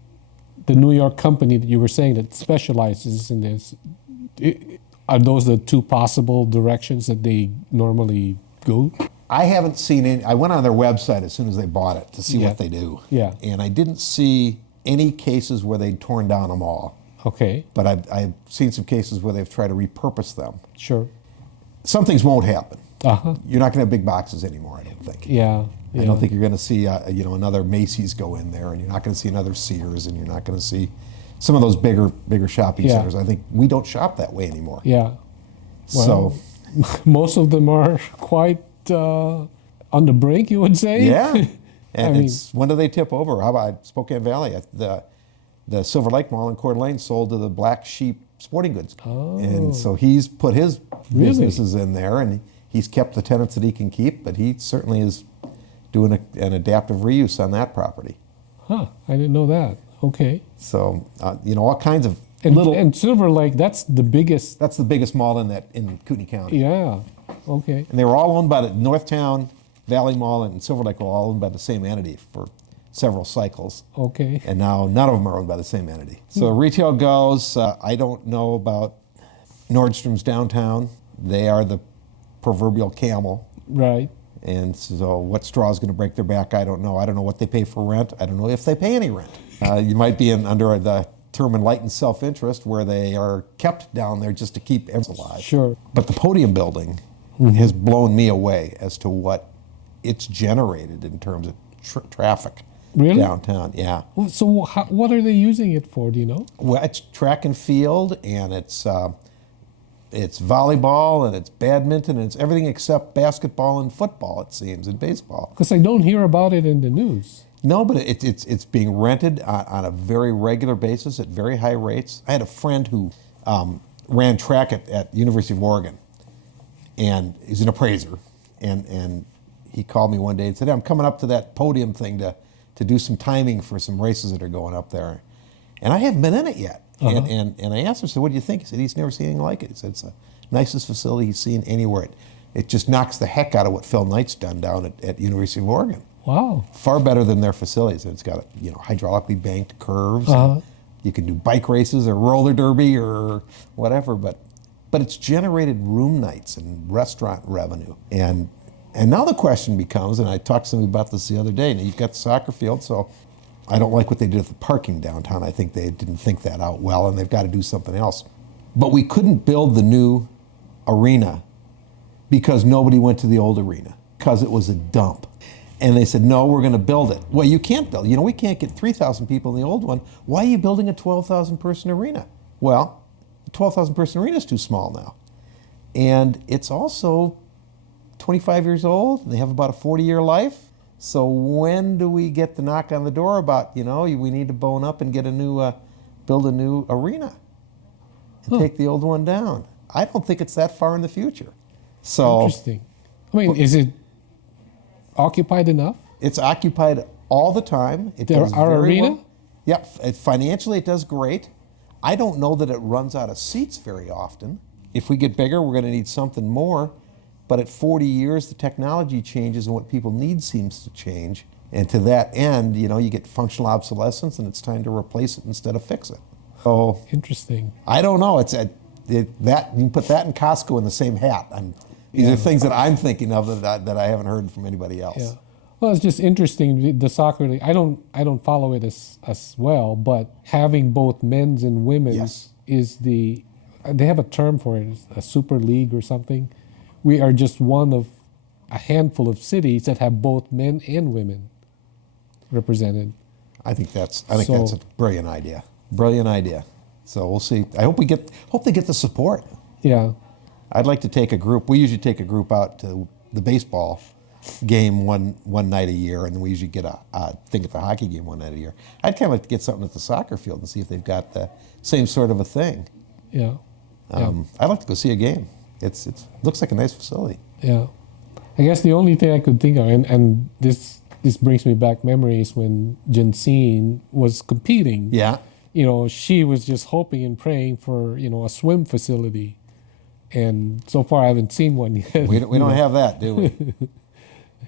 New York company that you were saying that specializes in this, are those the two possible directions that they normally go? I haven't seen any. I went on their website as soon as they bought it to see Yeah. what they do. Yeah. And I didn't see any cases where they'd torn down them all. Okay. But I've seen some cases where they've tried to repurpose them. Sure. Some things won't happen. Uh-huh. You're not going to have big boxes anymore, I don't think. Yeah. I don't think you're going to see another Macy's go in there, and you're not going to see another Sears, and you're not going to see some of those bigger shopping Yeah. centers. I think we don't shop that way anymore. Yeah. So Most of them are quite on the brink, you would say? yeah, and I it's when do they tip over? How about Spokane Valley? The Silver Lake Mall in Coeur d'Alene sold to the Black Sheep Sporting Goods, and so he's put his businesses in there, and he's kept the tenants that he can keep, but he certainly is doing an adaptive reuse on that property. Huh. I didn't know that. Okay. So all kinds of And Silver Lake, that's the biggest. That's the biggest mall in Kootenai County. Yeah. Okay. And they were all owned by the Northtown, Valley Mall, and Silver Lake were all owned by the same entity for several cycles. Okay. And now none of them are owned by the same entity. So retail goes, I don't know about Nordstrom's downtown. They are the proverbial camel. Right. And so what straw is going to break their back, I don't know. I don't know what they pay for rent. I don't know if they pay any rent. You might be under the term enlightened self-interest where they are kept down there just to keep everyone alive. Sure. But the podium building has blown me away as to what it's generated in terms of traffic Really? downtown. Yeah. So what are they using it for? Do you know? Well, it's track and field, and it's volleyball, and it's badminton, and it's everything except basketball and football, it seems, and baseball. Because I don't hear about it in the news. No, but it's being rented on a very regular basis at very high rates. I had a friend who ran track at University of Oregon, and he's an appraiser, and he called me one day and said, hey, I'm coming up to that podium thing to do some timing for some races that are going up there. And I haven't been in it yet. And I asked him, I said, what do you think? He said, he's never seen anything like it. He said, it's the nicest facility he's seen anywhere. It just knocks the heck out of what Phil Knight's done down at University of Oregon. Wow. Far better than their facilities. It's got hydraulically banked curves. You can do bike races or roller derby or whatever, but it's generated room nights and restaurant revenue. And now the question becomes, and I talked to somebody about this the other day, now you've got the soccer field, so I don't like what they did with the parking downtown. I think they didn't think that out well, and they've got to do something else. But we couldn't build the new arena because nobody went to the old arena, because it was a dump. And they said, no, we're going to build it. Well, you can't build. We can't get 3,000 people in the old one. Why are you building a 12,000 person arena? Well, the 12,000 person arena is too small now. And it's also 25 years old, and they have about a 40-year life. So when do we get the knock on the door about, we need to bone up and get build a new arena and take the old one down? I don't think it's that far in the future. So Interesting. I mean, is it occupied enough? It's occupied all the time. It does Our very arena? well. Yep, financially it does great. I don't know that it runs out of seats very often. If we get bigger, we're going to need something more. But at 40 years, the technology changes and what people need seems to change. And to that end, you get functional obsolescence, and it's time to replace it instead of fix it. So Interesting. I don't know. That you can put that and Costco in the same hat. These are things that I'm thinking of that I haven't heard from anybody else. Yeah. Well, it's just interesting. The soccer league. I don't follow it as well, but having both men's and women's is they have a term for it, a super league or something. We are just one of a handful of cities that have both men and women represented. I think that's a brilliant idea. Brilliant idea. So we'll see. I hope they get the support. Yeah. I'd like to take a group. We usually take a group out to the baseball game one night a year, and then we usually get a thing at the hockey game one night a year. I'd kind of like to get something at the soccer field and see if they've got the same sort of a thing. Yeah. I'd like to go see a game. It looks like a nice facility. Yeah. I guess the only thing I could think of, and this brings me back memories when Jensine was competing. Yeah. She was just hoping and praying for, a swim facility. And so far I haven't seen one yet. We don't have that, do we?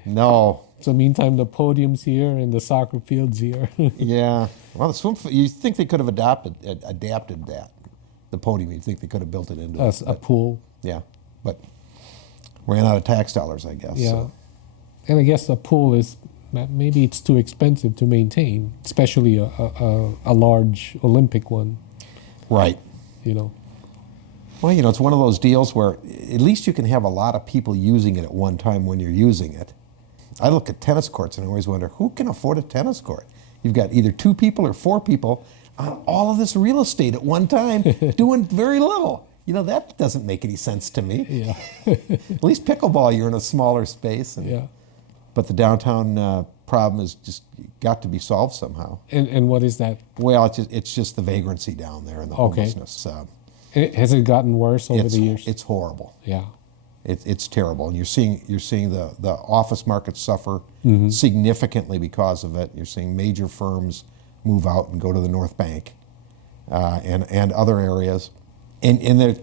No. So meantime, the podium's here and the soccer field's here. Yeah. Well, you think they could have adapted that, the podium. You think they could have built it into A pool. Yeah. But ran out of tax dollars, I guess. Yeah. So. And I guess the pool is, maybe it's too expensive to maintain, especially a large Olympic one. Right. Well, it's one of those deals where at least you can have a lot of people using it at one time when you're using it. I look at tennis courts and I always wonder, who can afford a tennis court? You've got either 2 people or 4 people on all of this real estate at one time doing very little. That doesn't make any sense to me. Yeah. At least pickleball, you're in a smaller space. Yeah. But the downtown problem is just got to be solved somehow. And what is that? Well, it's just the vagrancy down there and the homelessness. Has it gotten worse over the years? It's horrible. Yeah. It's terrible, and you're seeing the office market suffer significantly because of it. You're seeing major firms move out and go to the North Bank, and other areas, and there,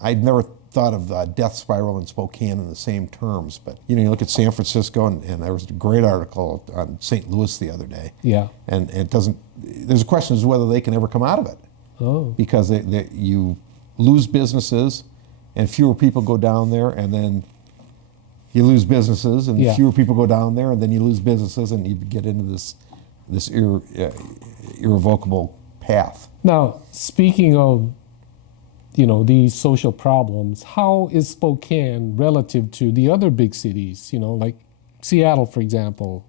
I'd never thought of the death spiral in Spokane in the same terms, but you look at San Francisco, and there was a great article on St. Louis the other day. Yeah. And it doesn't. There's a question as to whether they can ever come out of it. Oh. Because you lose businesses, and fewer people go down there, and then you lose businesses, and fewer people go down there, and then you lose businesses, and you get into this irrevocable path. Now, speaking of, these social problems, how is Spokane relative to the other big cities? Like Seattle, for example.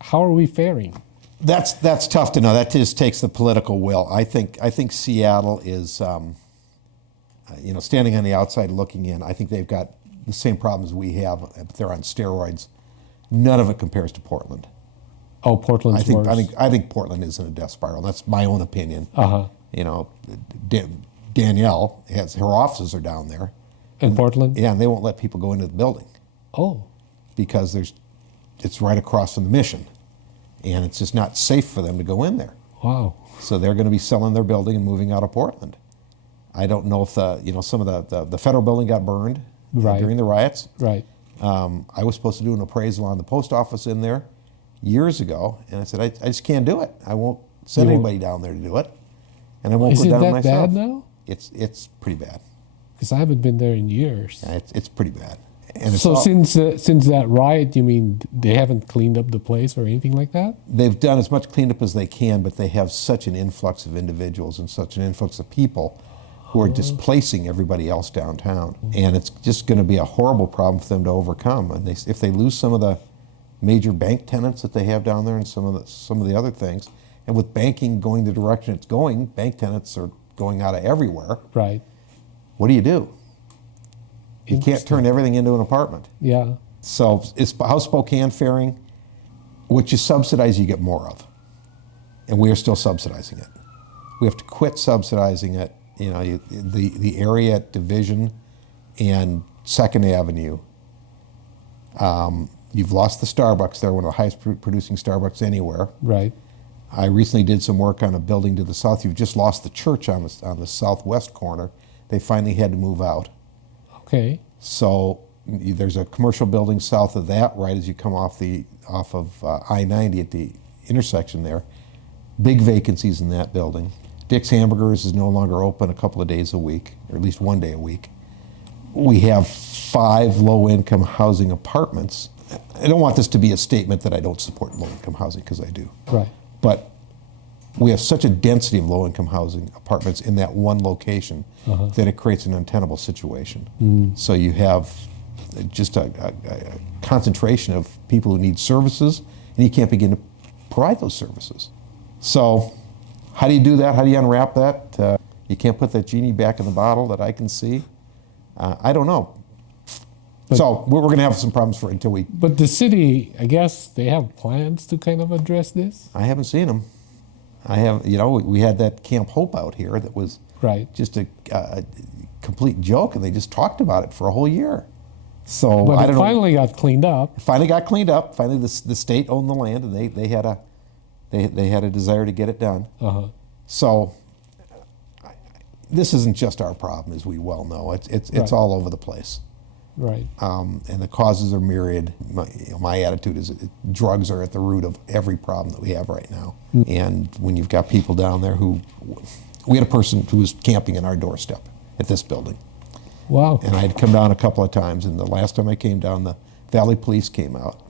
How are we faring? That's tough to know. That just takes the political will. I think Seattle is, standing on the outside looking in. I think they've got the same problems we have. But they're on steroids. None of it compares to Portland. Oh, Portland's worse. I think Portland is in a death spiral. That's my own opinion. Danielle her offices are down there. In Portland? Yeah, and they won't let people go into the building. Oh. Because it's right across from the Mission. And it's just not safe for them to go in there. Wow. So they're going to be selling their building and moving out of Portland. I don't know if some of the federal building got burned during the riots. Right. I was supposed to do an appraisal on the post office in there years ago, and I said I just can't do it. I won't send anybody down there to do it, and I won't go down myself. Is it that bad now? It's pretty bad. Because I haven't been there in years. Yeah, it's pretty bad. And so since that riot, you mean they haven't cleaned up the place or anything like that? They've done as much cleanup as they can, but they have such an influx of individuals and such an influx of people who are displacing everybody else downtown. And it's just going to be a horrible problem for them to overcome. And if they lose some of the major bank tenants that they have down there and some of the other things, and with banking going the direction it's going, bank tenants are going out of everywhere. Right. What do? You can't turn everything into an apartment. Yeah. So how's Spokane faring? What you subsidize, you get more of. And we are still subsidizing it. We have to quit subsidizing it. The area at Division and 2nd Avenue, you've lost the Starbucks there, one of the highest producing Starbucks anywhere. Right. I recently did some work on a building to the south. You've just lost the church on the southwest corner. They finally had to move out. Okay. So there's a commercial building south of that, right as you come off of I-90 at the intersection there. Big vacancies in that building. Dick's Hamburgers is no longer open a couple of days a week, or at least one day a week. We have 5 low-income housing apartments. I don't want this to be a statement that I don't support low-income housing, because I do. Right. But we have such a density of low-income housing apartments in that one location that it creates an untenable situation. So you have just a concentration of people who need services, and you can't begin to provide those services. So how do you do that? How do you unwrap that? You can't put that genie back in the bottle that I can see. I don't know. So we're going to have some problems until we. But the city, I guess, they have plans to kind of address this? I haven't seen them. We had that Camp Hope out here that was Right. just a complete joke, and they just talked about it for a whole year. So But I it don't know. finally got cleaned up. Finally got cleaned up. Finally, the state owned the land, and they had a desire to get it done. Uh-huh. So this isn't just our problem, as we well know. It's Right. all over the place. Right. And the causes are myriad. My attitude is drugs are at the root of every problem that we have right now. And when you've got people down there we had a person who was camping in our doorstep at this building. Wow. And I had come down a couple of times, and the last time I came down, the Valley Police came out.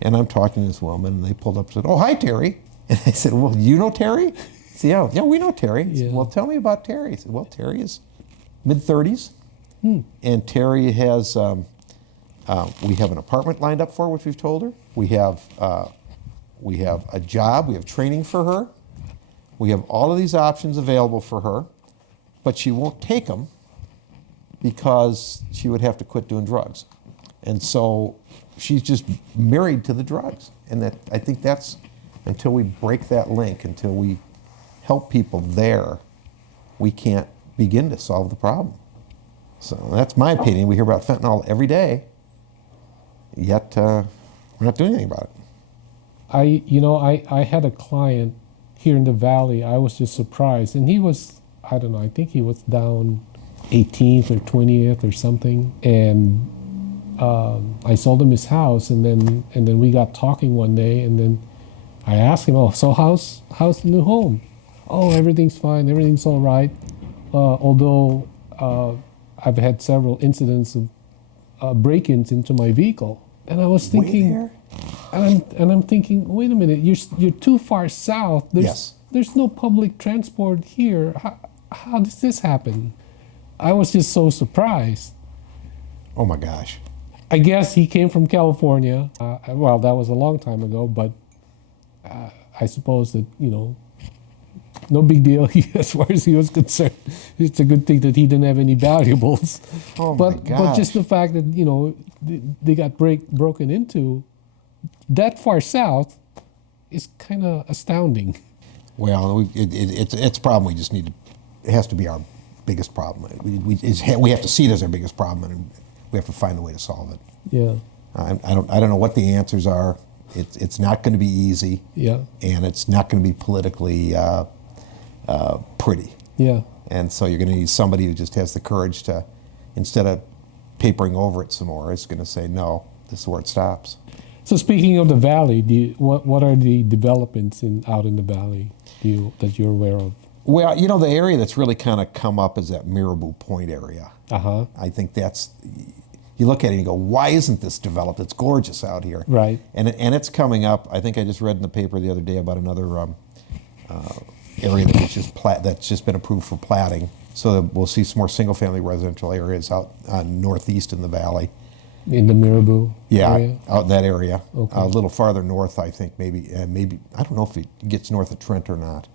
And I'm talking to this woman, and they pulled up and said, "Oh, hi, Terry." And I said, "Well, you know Terry?" I said, yeah, we know Terry. He said, Yeah. "Well, tell me about Terry." I said, "Well, Terry is mid-30s. And Terry has, we have an apartment lined up for her, which we've told her. We have a job. We have training for her. We have all of these options available for her, but she won't take them because she would have to quit doing drugs. And so she's just married to the drugs. And I think that's, until we break that link, until we help people there, we can't begin to solve the problem. So that's my opinion. We hear about fentanyl every day, yet we're not doing anything about it. I had a client here in the Valley. I was just surprised. And he was, I don't know, I think he was down 18th or 20th or something. And I sold him his house, and then we got talking one day, and then I asked him, "Oh, so how's the new home?" "Oh, everything's fine, everything's all right. Although I've had several incidents of break-ins into my vehicle." And I was thinking, Where? and I'm thinking, wait a minute, you're too far south. There's no public transport here. How does this happen? I was just so surprised. Oh my gosh. I guess he came from California. Well, that was a long time ago, but I suppose that, no big deal as far as he was concerned. It's a good thing that he didn't have any valuables. Oh my But gosh. just the fact that, they got broken into that far south is kind of astounding. Well, it's a problem we just need to, it has to be our biggest problem. We have to see it as our biggest problem, and we have to find a way to solve it. Yeah. I don't know what the answers are. It's not going to be easy. Yeah. And it's not going to be politically pretty. Yeah. And so you're going to need somebody who just has the courage to, instead of papering over it some more, is going to say, no, this is where it stops. So speaking of the Valley, what are the developments out in the Valley that you're aware of? Well, the area that's really kind of come up is that Marabou Point area. Uh-huh. I think that's, you look at it and you go, why isn't this developed? It's gorgeous out here. Right. And it's coming up. I think I just read in the paper the other day about another area that's just been approved for platting. So that we'll see some more single-family residential areas out northeast in the valley. In the Marabou area? Out in that area. Okay. A little farther north, I think, maybe, I don't know if it gets north of Trent or not.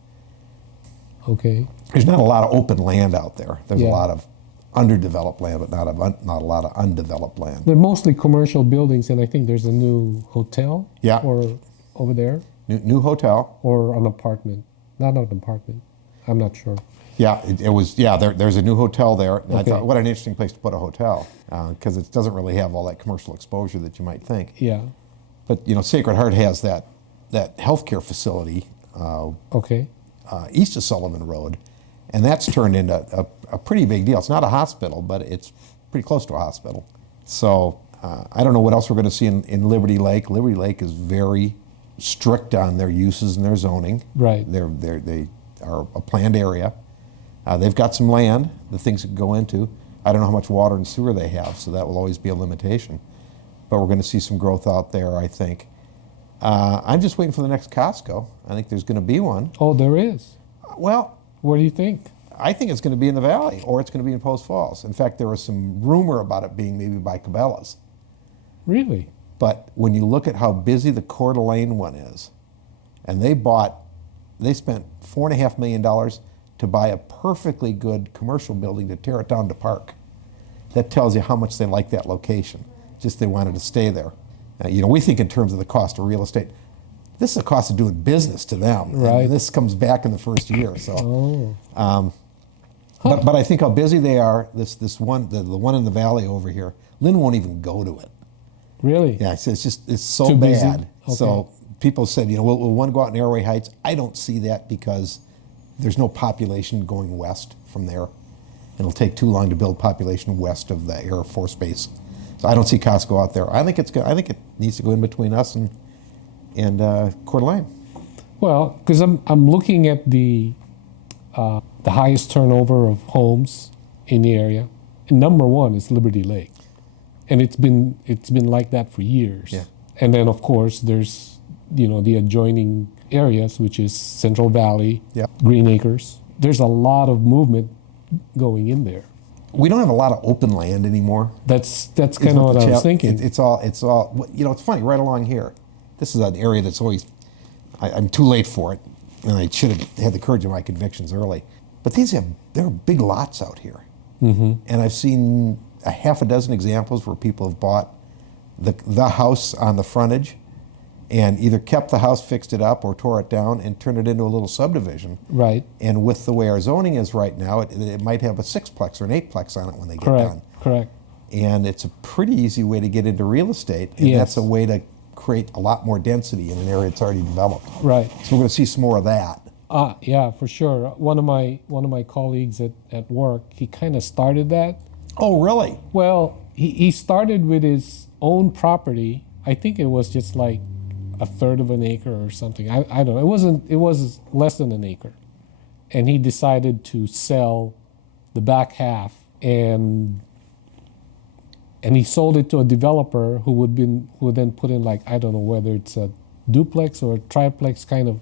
Okay. There's not a lot of open land out there. There's a Yeah. lot of underdeveloped land, but not a lot of undeveloped land. They're mostly commercial buildings, and I think there's a new hotel. Yeah. Or over there, New hotel. or an apartment. Not an apartment. I'm not sure. Yeah, it was. Yeah, there's a new hotel there. And I Okay. thought, what an interesting place to put a hotel, because it doesn't really have all that commercial exposure that you might think. Yeah. But Sacred Heart has that healthcare facility Okay. east of Sullivan Road, and that's turned into a pretty big deal. It's not a hospital, but it's pretty close to a hospital. So I don't know what else we're going to see in Liberty Lake. Liberty Lake is very strict on their uses and their zoning. Right. They are a planned area. They've got some land, the things that can go into. I don't know how much water and sewer they have, so that will always be a limitation. But we're going to see some growth out there, I think. I'm just waiting for the next Costco. I think there's going to be one. Oh, there is. Well, What do you think? I think it's going to be in the Valley, or it's going to be in Post Falls. In fact, there was some rumor about it being maybe by Cabela's. Really? But when you look at how busy the Coeur d'Alene one is, and they spent $4.5 million to buy a perfectly good commercial building to tear it down to park. that tells you how much they like that location. Just they wanted to stay there. We think in terms of the cost of real estate. This is the cost of doing business to them. Right. And this comes back in the first year. So, but I think how busy they are. This one, the one in the valley over here, Lynn won't even go to it. Really? Yeah, it's so Too busy? bad. Okay. So people said, will one go out in Airway Heights? I don't see that because there's no population going west from there. It'll take too long to build population west of the Air Force Base. So I don't see Costco out there. I think it needs to go in between us and Coeur d'Alene. Well, because I'm looking at the highest turnover of homes in the area, and number one is Liberty Lake, and it's been like that for years. Yeah. And then of course there's the adjoining areas, which is Central Valley, Yeah. Green Acres. There's a lot of movement going in there. We don't have a lot of open land anymore. That's kind of what I was thinking. It's all. It's funny. Right along here, this is an area that's always. I'm too late for it, and I should have had the courage of my convictions early. But there are big lots out here, and I've seen a half a dozen examples where people have bought the house on the frontage, and either kept the house, fixed it up, or tore it down and turned it into a little subdivision. Right. And with the way our zoning is right now, it might have a 6-plex or an 8-plex on it when they get done. Correct. And it's a pretty easy way to get into real estate, and Yes. that's a way to create a lot more density in an area that's already developed. Right. So we're going to see some more of that. Yeah, for sure. One of my colleagues at work, he kind of started that. Oh, really? Well, he started with his own property. I think it was just like a third of an acre or something. I don't know. It was less than an acre. And he decided to sell the back half, and he sold it to a developer who would then put in, like, I don't know whether it's a duplex or a triplex kind of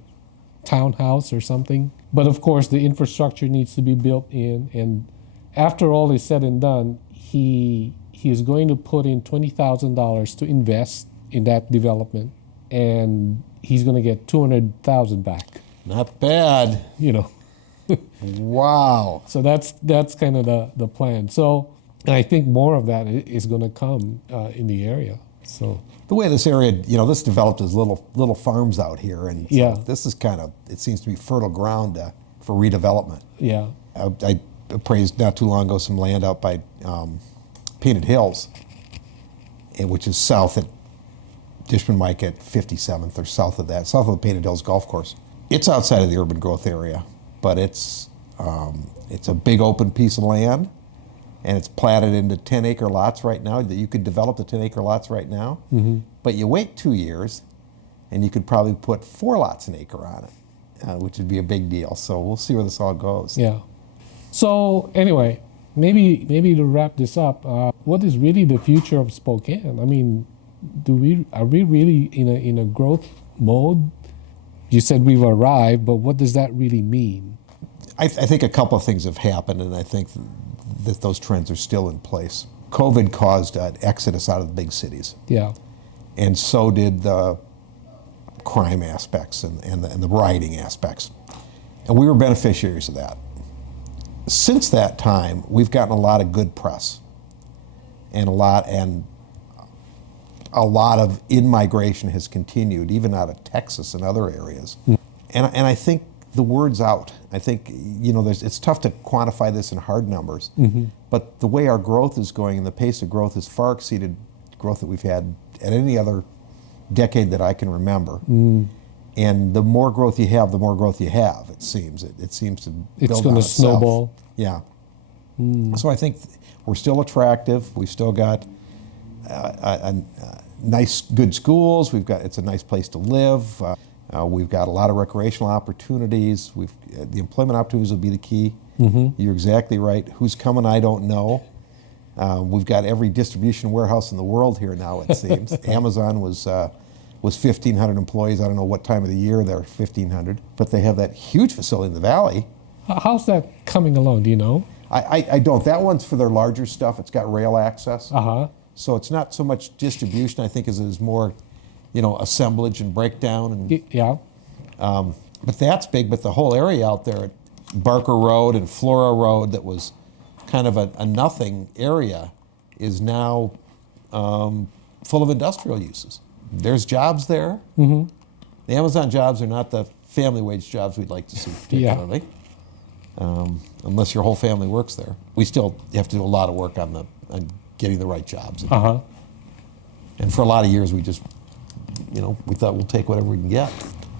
townhouse or something. But of course the infrastructure needs to be built in, and after all is said and done, he is going to put in $20,000 to invest in that development, and he's going to get $200,000 back. Not bad. Wow. So that's kind of the plan. So, and I think more of that is going to come in the area. So The way this area, this developed as little farms out here, and so Yeah. this is it seems to be fertile ground for redevelopment. yeah, I appraised not too long ago some land out by Painted Hills, which is south at Dishman Mike at 57th, or south of the Painted Hills Golf Course. It's outside of the urban growth area, but it's a big open piece of land, and it's platted into 10-acre lots right now. That you could develop the 10-acre lots right now, but you wait 2 years, and you could probably put 4 lots an acre on it, which would be a big deal. So we'll see where this all goes. yeah. So anyway, maybe to wrap this up, what is really the future of Spokane? I mean, are we really in a growth mode? You said we've arrived, but what does that really mean? I think a couple of things have happened, and I think that those trends are still in place. COVID caused an exodus out of the big cities, Yeah, and so did the crime aspects and the rioting aspects. And we were beneficiaries of that. Since that time, we've gotten a lot of good press, and a lot of in-migration has continued, even out of Texas and other areas. And I think the word's out. I think, it's tough to quantify this in hard numbers, but the way our growth is going and the pace of growth has far exceeded growth that we've had at any other decade that I can remember. And the more growth you have, the more growth you have, it seems. It seems to build it's going on to itself. snowball. Yeah. So I think we're still attractive. We've still got nice, good schools. It's a nice place to live. We've got a lot of recreational opportunities. The employment opportunities will be the key. You're exactly right. Who's coming, I don't know. We've got every distribution warehouse in the world here now, it seems. Amazon was 1,500 employees. I don't know what time of the year they're 1,500, but they have that huge facility in the valley. How's that coming along? Do you know? I don't. That one's for their larger stuff. It's got rail access. So it's not so much distribution, I think, as it is more, assemblage and breakdown. And Yeah. but that's big. But the whole area out there at Barker Road and Flora Road, that was kind of a nothing area, is now full of industrial uses. There's jobs there. The Amazon jobs are not the family wage jobs we'd like to see particularly, unless your whole family works there. We still have to do a lot of work on getting the right jobs. And for a lot of years, we just, we thought we'll take whatever we can get.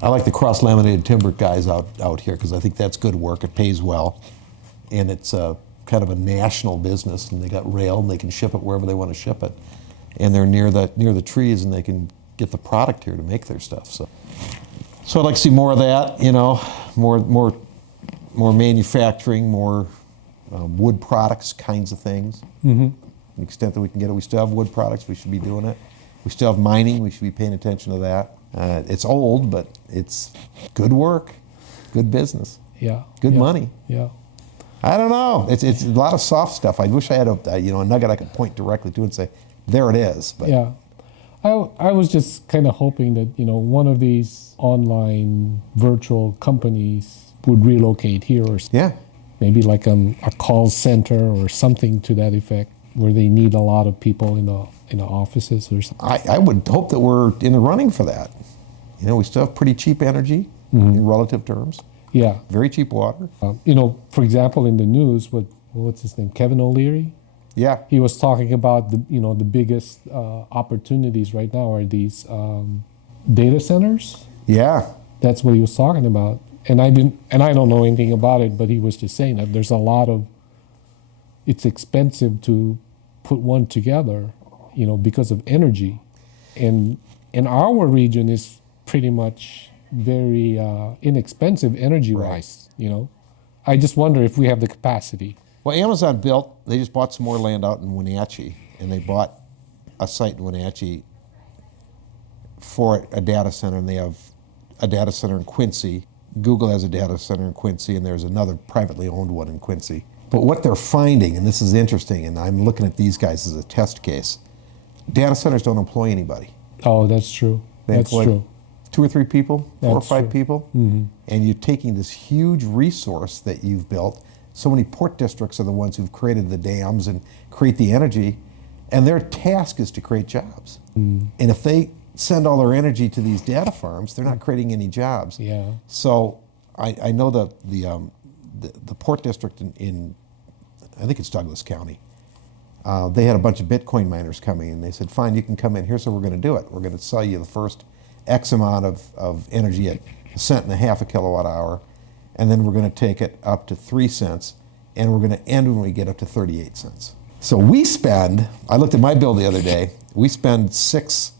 I like the cross-laminated timber guys out here because I think that's good work. It pays well, and it's kind of a national business. And they got rail, and they can ship it wherever they want to ship it. And they're near the trees, and they can get the product here to make their stuff. So I'd like to see more of that. More manufacturing, more wood products kinds of things. To the extent that we can get it, we still have wood products. We should be doing it. We still have mining. We should be paying attention to that. It's old, but it's good work, good business, good money. I don't know. It's a lot of soft stuff. I wish I had a nugget I could point directly to and say, there it is. But I was just kind of hoping that one of these online virtual companies would relocate here, or maybe like a call center or something to that effect, where they need a lot of people in the offices or something. I would hope that we're in the running for that. We still have pretty cheap energy in relative terms. Very cheap water. For example, in the news, what's his name? Kevin O'Leary? He was talking about the biggest opportunities right now are these data centers. That's what he was talking about. And I don't know anything about it, but he was just saying that there's a lot of, it's expensive to put one together, because of energy. And our region is pretty much very inexpensive energy-wise, I just wonder if we have the capacity. Well, Amazon they just bought some more land out in Wenatchee, and they bought a site in Wenatchee for a data center, and they have a data center in Quincy. Google has a data center in Quincy, and there's another privately owned one in Quincy. But what they're finding, and this is interesting, and I'm looking at these guys as a test case, data centers don't employ anybody. Oh, that's true. That's true. 2 or 3 people, 4 or 5 true. people, and you're taking this huge resource that you've built. So many port districts are the ones who've created the dams and create the energy, and their task is to create jobs. And if they send all their energy to these data farms, they're not creating any jobs. So I know the port district in I think it's Douglas County. They had a bunch of Bitcoin miners coming, and they said, fine, you can come in. Here's how we're going to do it. We're going to sell you the first X amount of energy at $1.50 a kilowatt hour, and then we're going to take it up to 3 cents, and we're going to end when we get up to 38 cents. So we spend, I looked at my bill the other day, we spend 6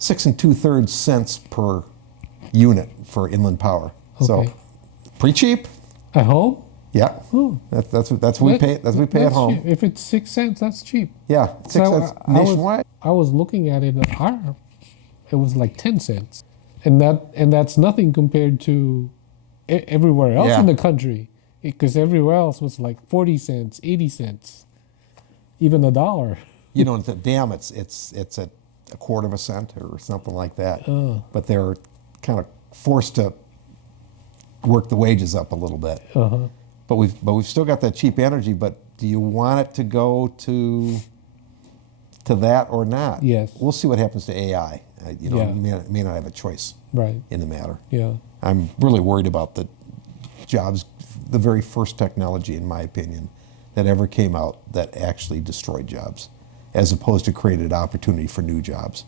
2/3 cents per unit for inland power. So pretty cheap. At home? Yeah, that's what we pay. That's what we pay at home. Cheap. If it's 6 cents, that's cheap. 6 cents nationwide. I was looking at it. It was like 10 cents, and that's nothing compared to everywhere else in the country. Because everywhere else was like 40 cents, 80 cents, even $1. At the dam, it's at a quarter of a cent or something like that. But they're kind of forced to work the wages up a little bit. But we've still got that cheap energy. But do you want it to go to that or not? Yes. We'll see what happens to AI. We may not have a choice in the matter. I'm really worried about the jobs, the very first technology, in my opinion, that ever came out that actually destroyed jobs, as opposed to created opportunity for new jobs.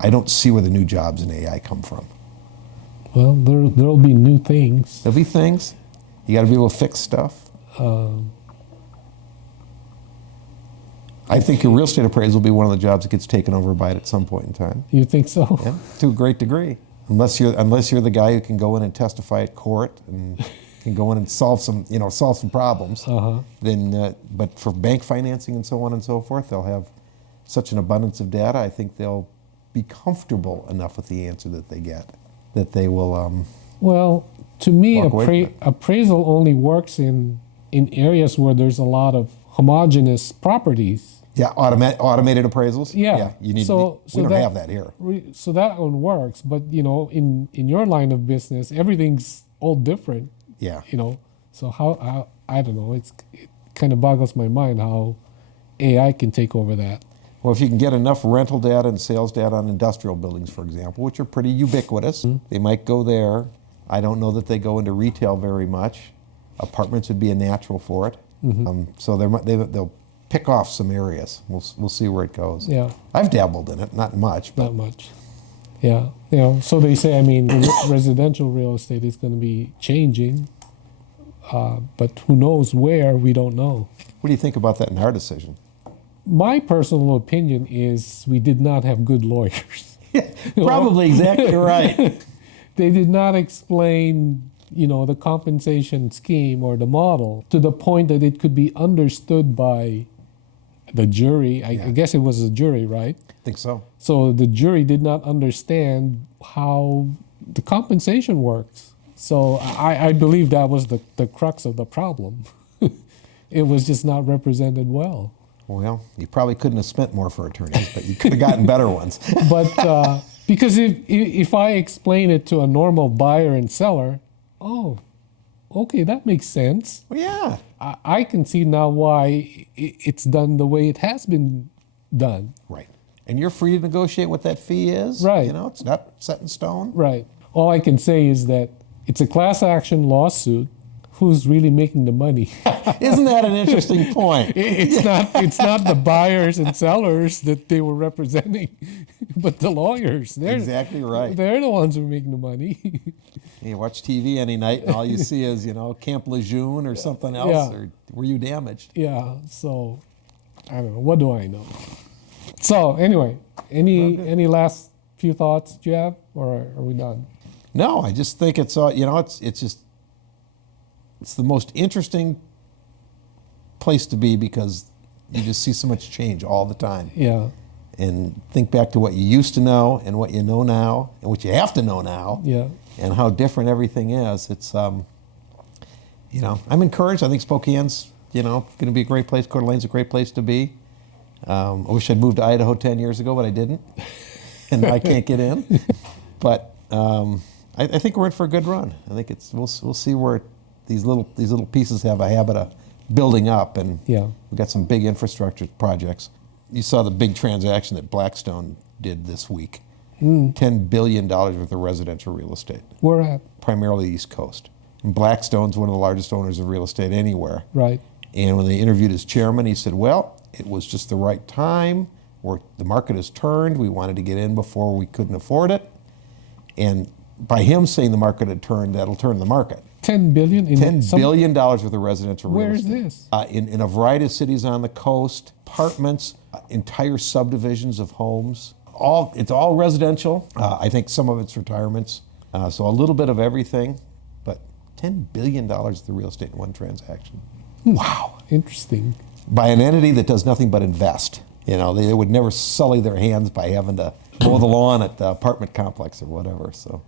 I don't see where the new jobs in AI come from. Well, there'll be new things. There'll be things. You got to be able to fix stuff. I think your real estate appraisal will be one of the jobs that gets taken over by it at some point in time. You think so? Yeah, to a great degree. Unless you're the guy who can go in and testify at court and can go in and solve some problems. Then, but for bank financing and so on and so forth, they'll have such an abundance of data. I think they'll be comfortable enough with the answer that they get that they will. Well, to me, walk appraisal only works in areas where there's a lot of homogeneous properties. Yeah, automated appraisals. Yeah, you need. We don't have that here. So that one works, but in your line of business, everything's all different. Yeah. So how I don't know. It kind of boggles my mind how AI can take over that. Well, if you can get enough rental data and sales data on industrial buildings, for example, which are pretty ubiquitous, they might go there. I don't know that they go into retail very much. Apartments would be a natural for it. So they'll pick off some areas. We'll see where it goes. Yeah. I've dabbled in it, not much. But Not much. Yeah. So they say, I mean, residential real estate is going to be changing, but who knows where, we don't know. what do you think about that NAR decision? My personal opinion is we did not have good lawyers. Probably exactly right. They did not explain, the compensation scheme or the model to the point that it could be understood by the jury. I guess it was a jury, right? I think so. So the jury did not understand how the compensation works. So I believe that was the crux of the problem. It was just not represented well. Well, you probably couldn't have spent more for attorneys, but you could have gotten better ones. But because if I explain it to a normal buyer and seller, oh, okay, that makes sense. Well, yeah. I can see now why it's done the way it has been done. Right. And you're free to negotiate what that fee is. Right. It's not set in stone. Right. All I can say is that it's a class action lawsuit. Who's really making the money? Isn't that an interesting point? It's not the buyers and sellers that they were representing, but the lawyers. They're Exactly right. They're the ones who are making the money. You watch TV any night and all you see is, Camp Lejeune or something else, Yeah. or were you damaged? Yeah. So I don't know. What do I know? So anyway, any last few thoughts do you have, or are we done? No, I just think it's it's the most interesting place to be because you just see so much change all the time. Yeah. And think back to what you used to know and what you know now and what you have to know now. Yeah. And how different everything is. It's, I'm encouraged. I think Spokane's, going to be a great place. Coeur d'Alene's a great place to be. I wish I'd moved to Idaho 10 years ago, but I didn't. And now I can't get in. But I think we're in for a good run. I think we'll see where these little pieces have a habit of building up, and Yeah. we've got some big infrastructure projects. You saw the big transaction that Blackstone did this week. $10 billion worth of residential real estate, Where at? primarily East Coast. And Blackstone's one of the largest owners of real estate anywhere. Right. And when they interviewed his chairman, he said, well, it was just the right time, where the market has turned. We wanted to get in before we couldn't afford it. And by him saying the market had turned, that'll turn the market. $10 billion in $10 billion worth of residential real Where is estate. this? In a variety of cities on the coast, apartments, entire subdivisions of homes. It's all residential. I think some of it's retirements. So a little bit of everything, but $10 billion of the real estate in one transaction. Wow. Interesting. By an entity that does nothing but invest. They would never sully their hands by having to mow the lawn at the apartment complex or whatever. So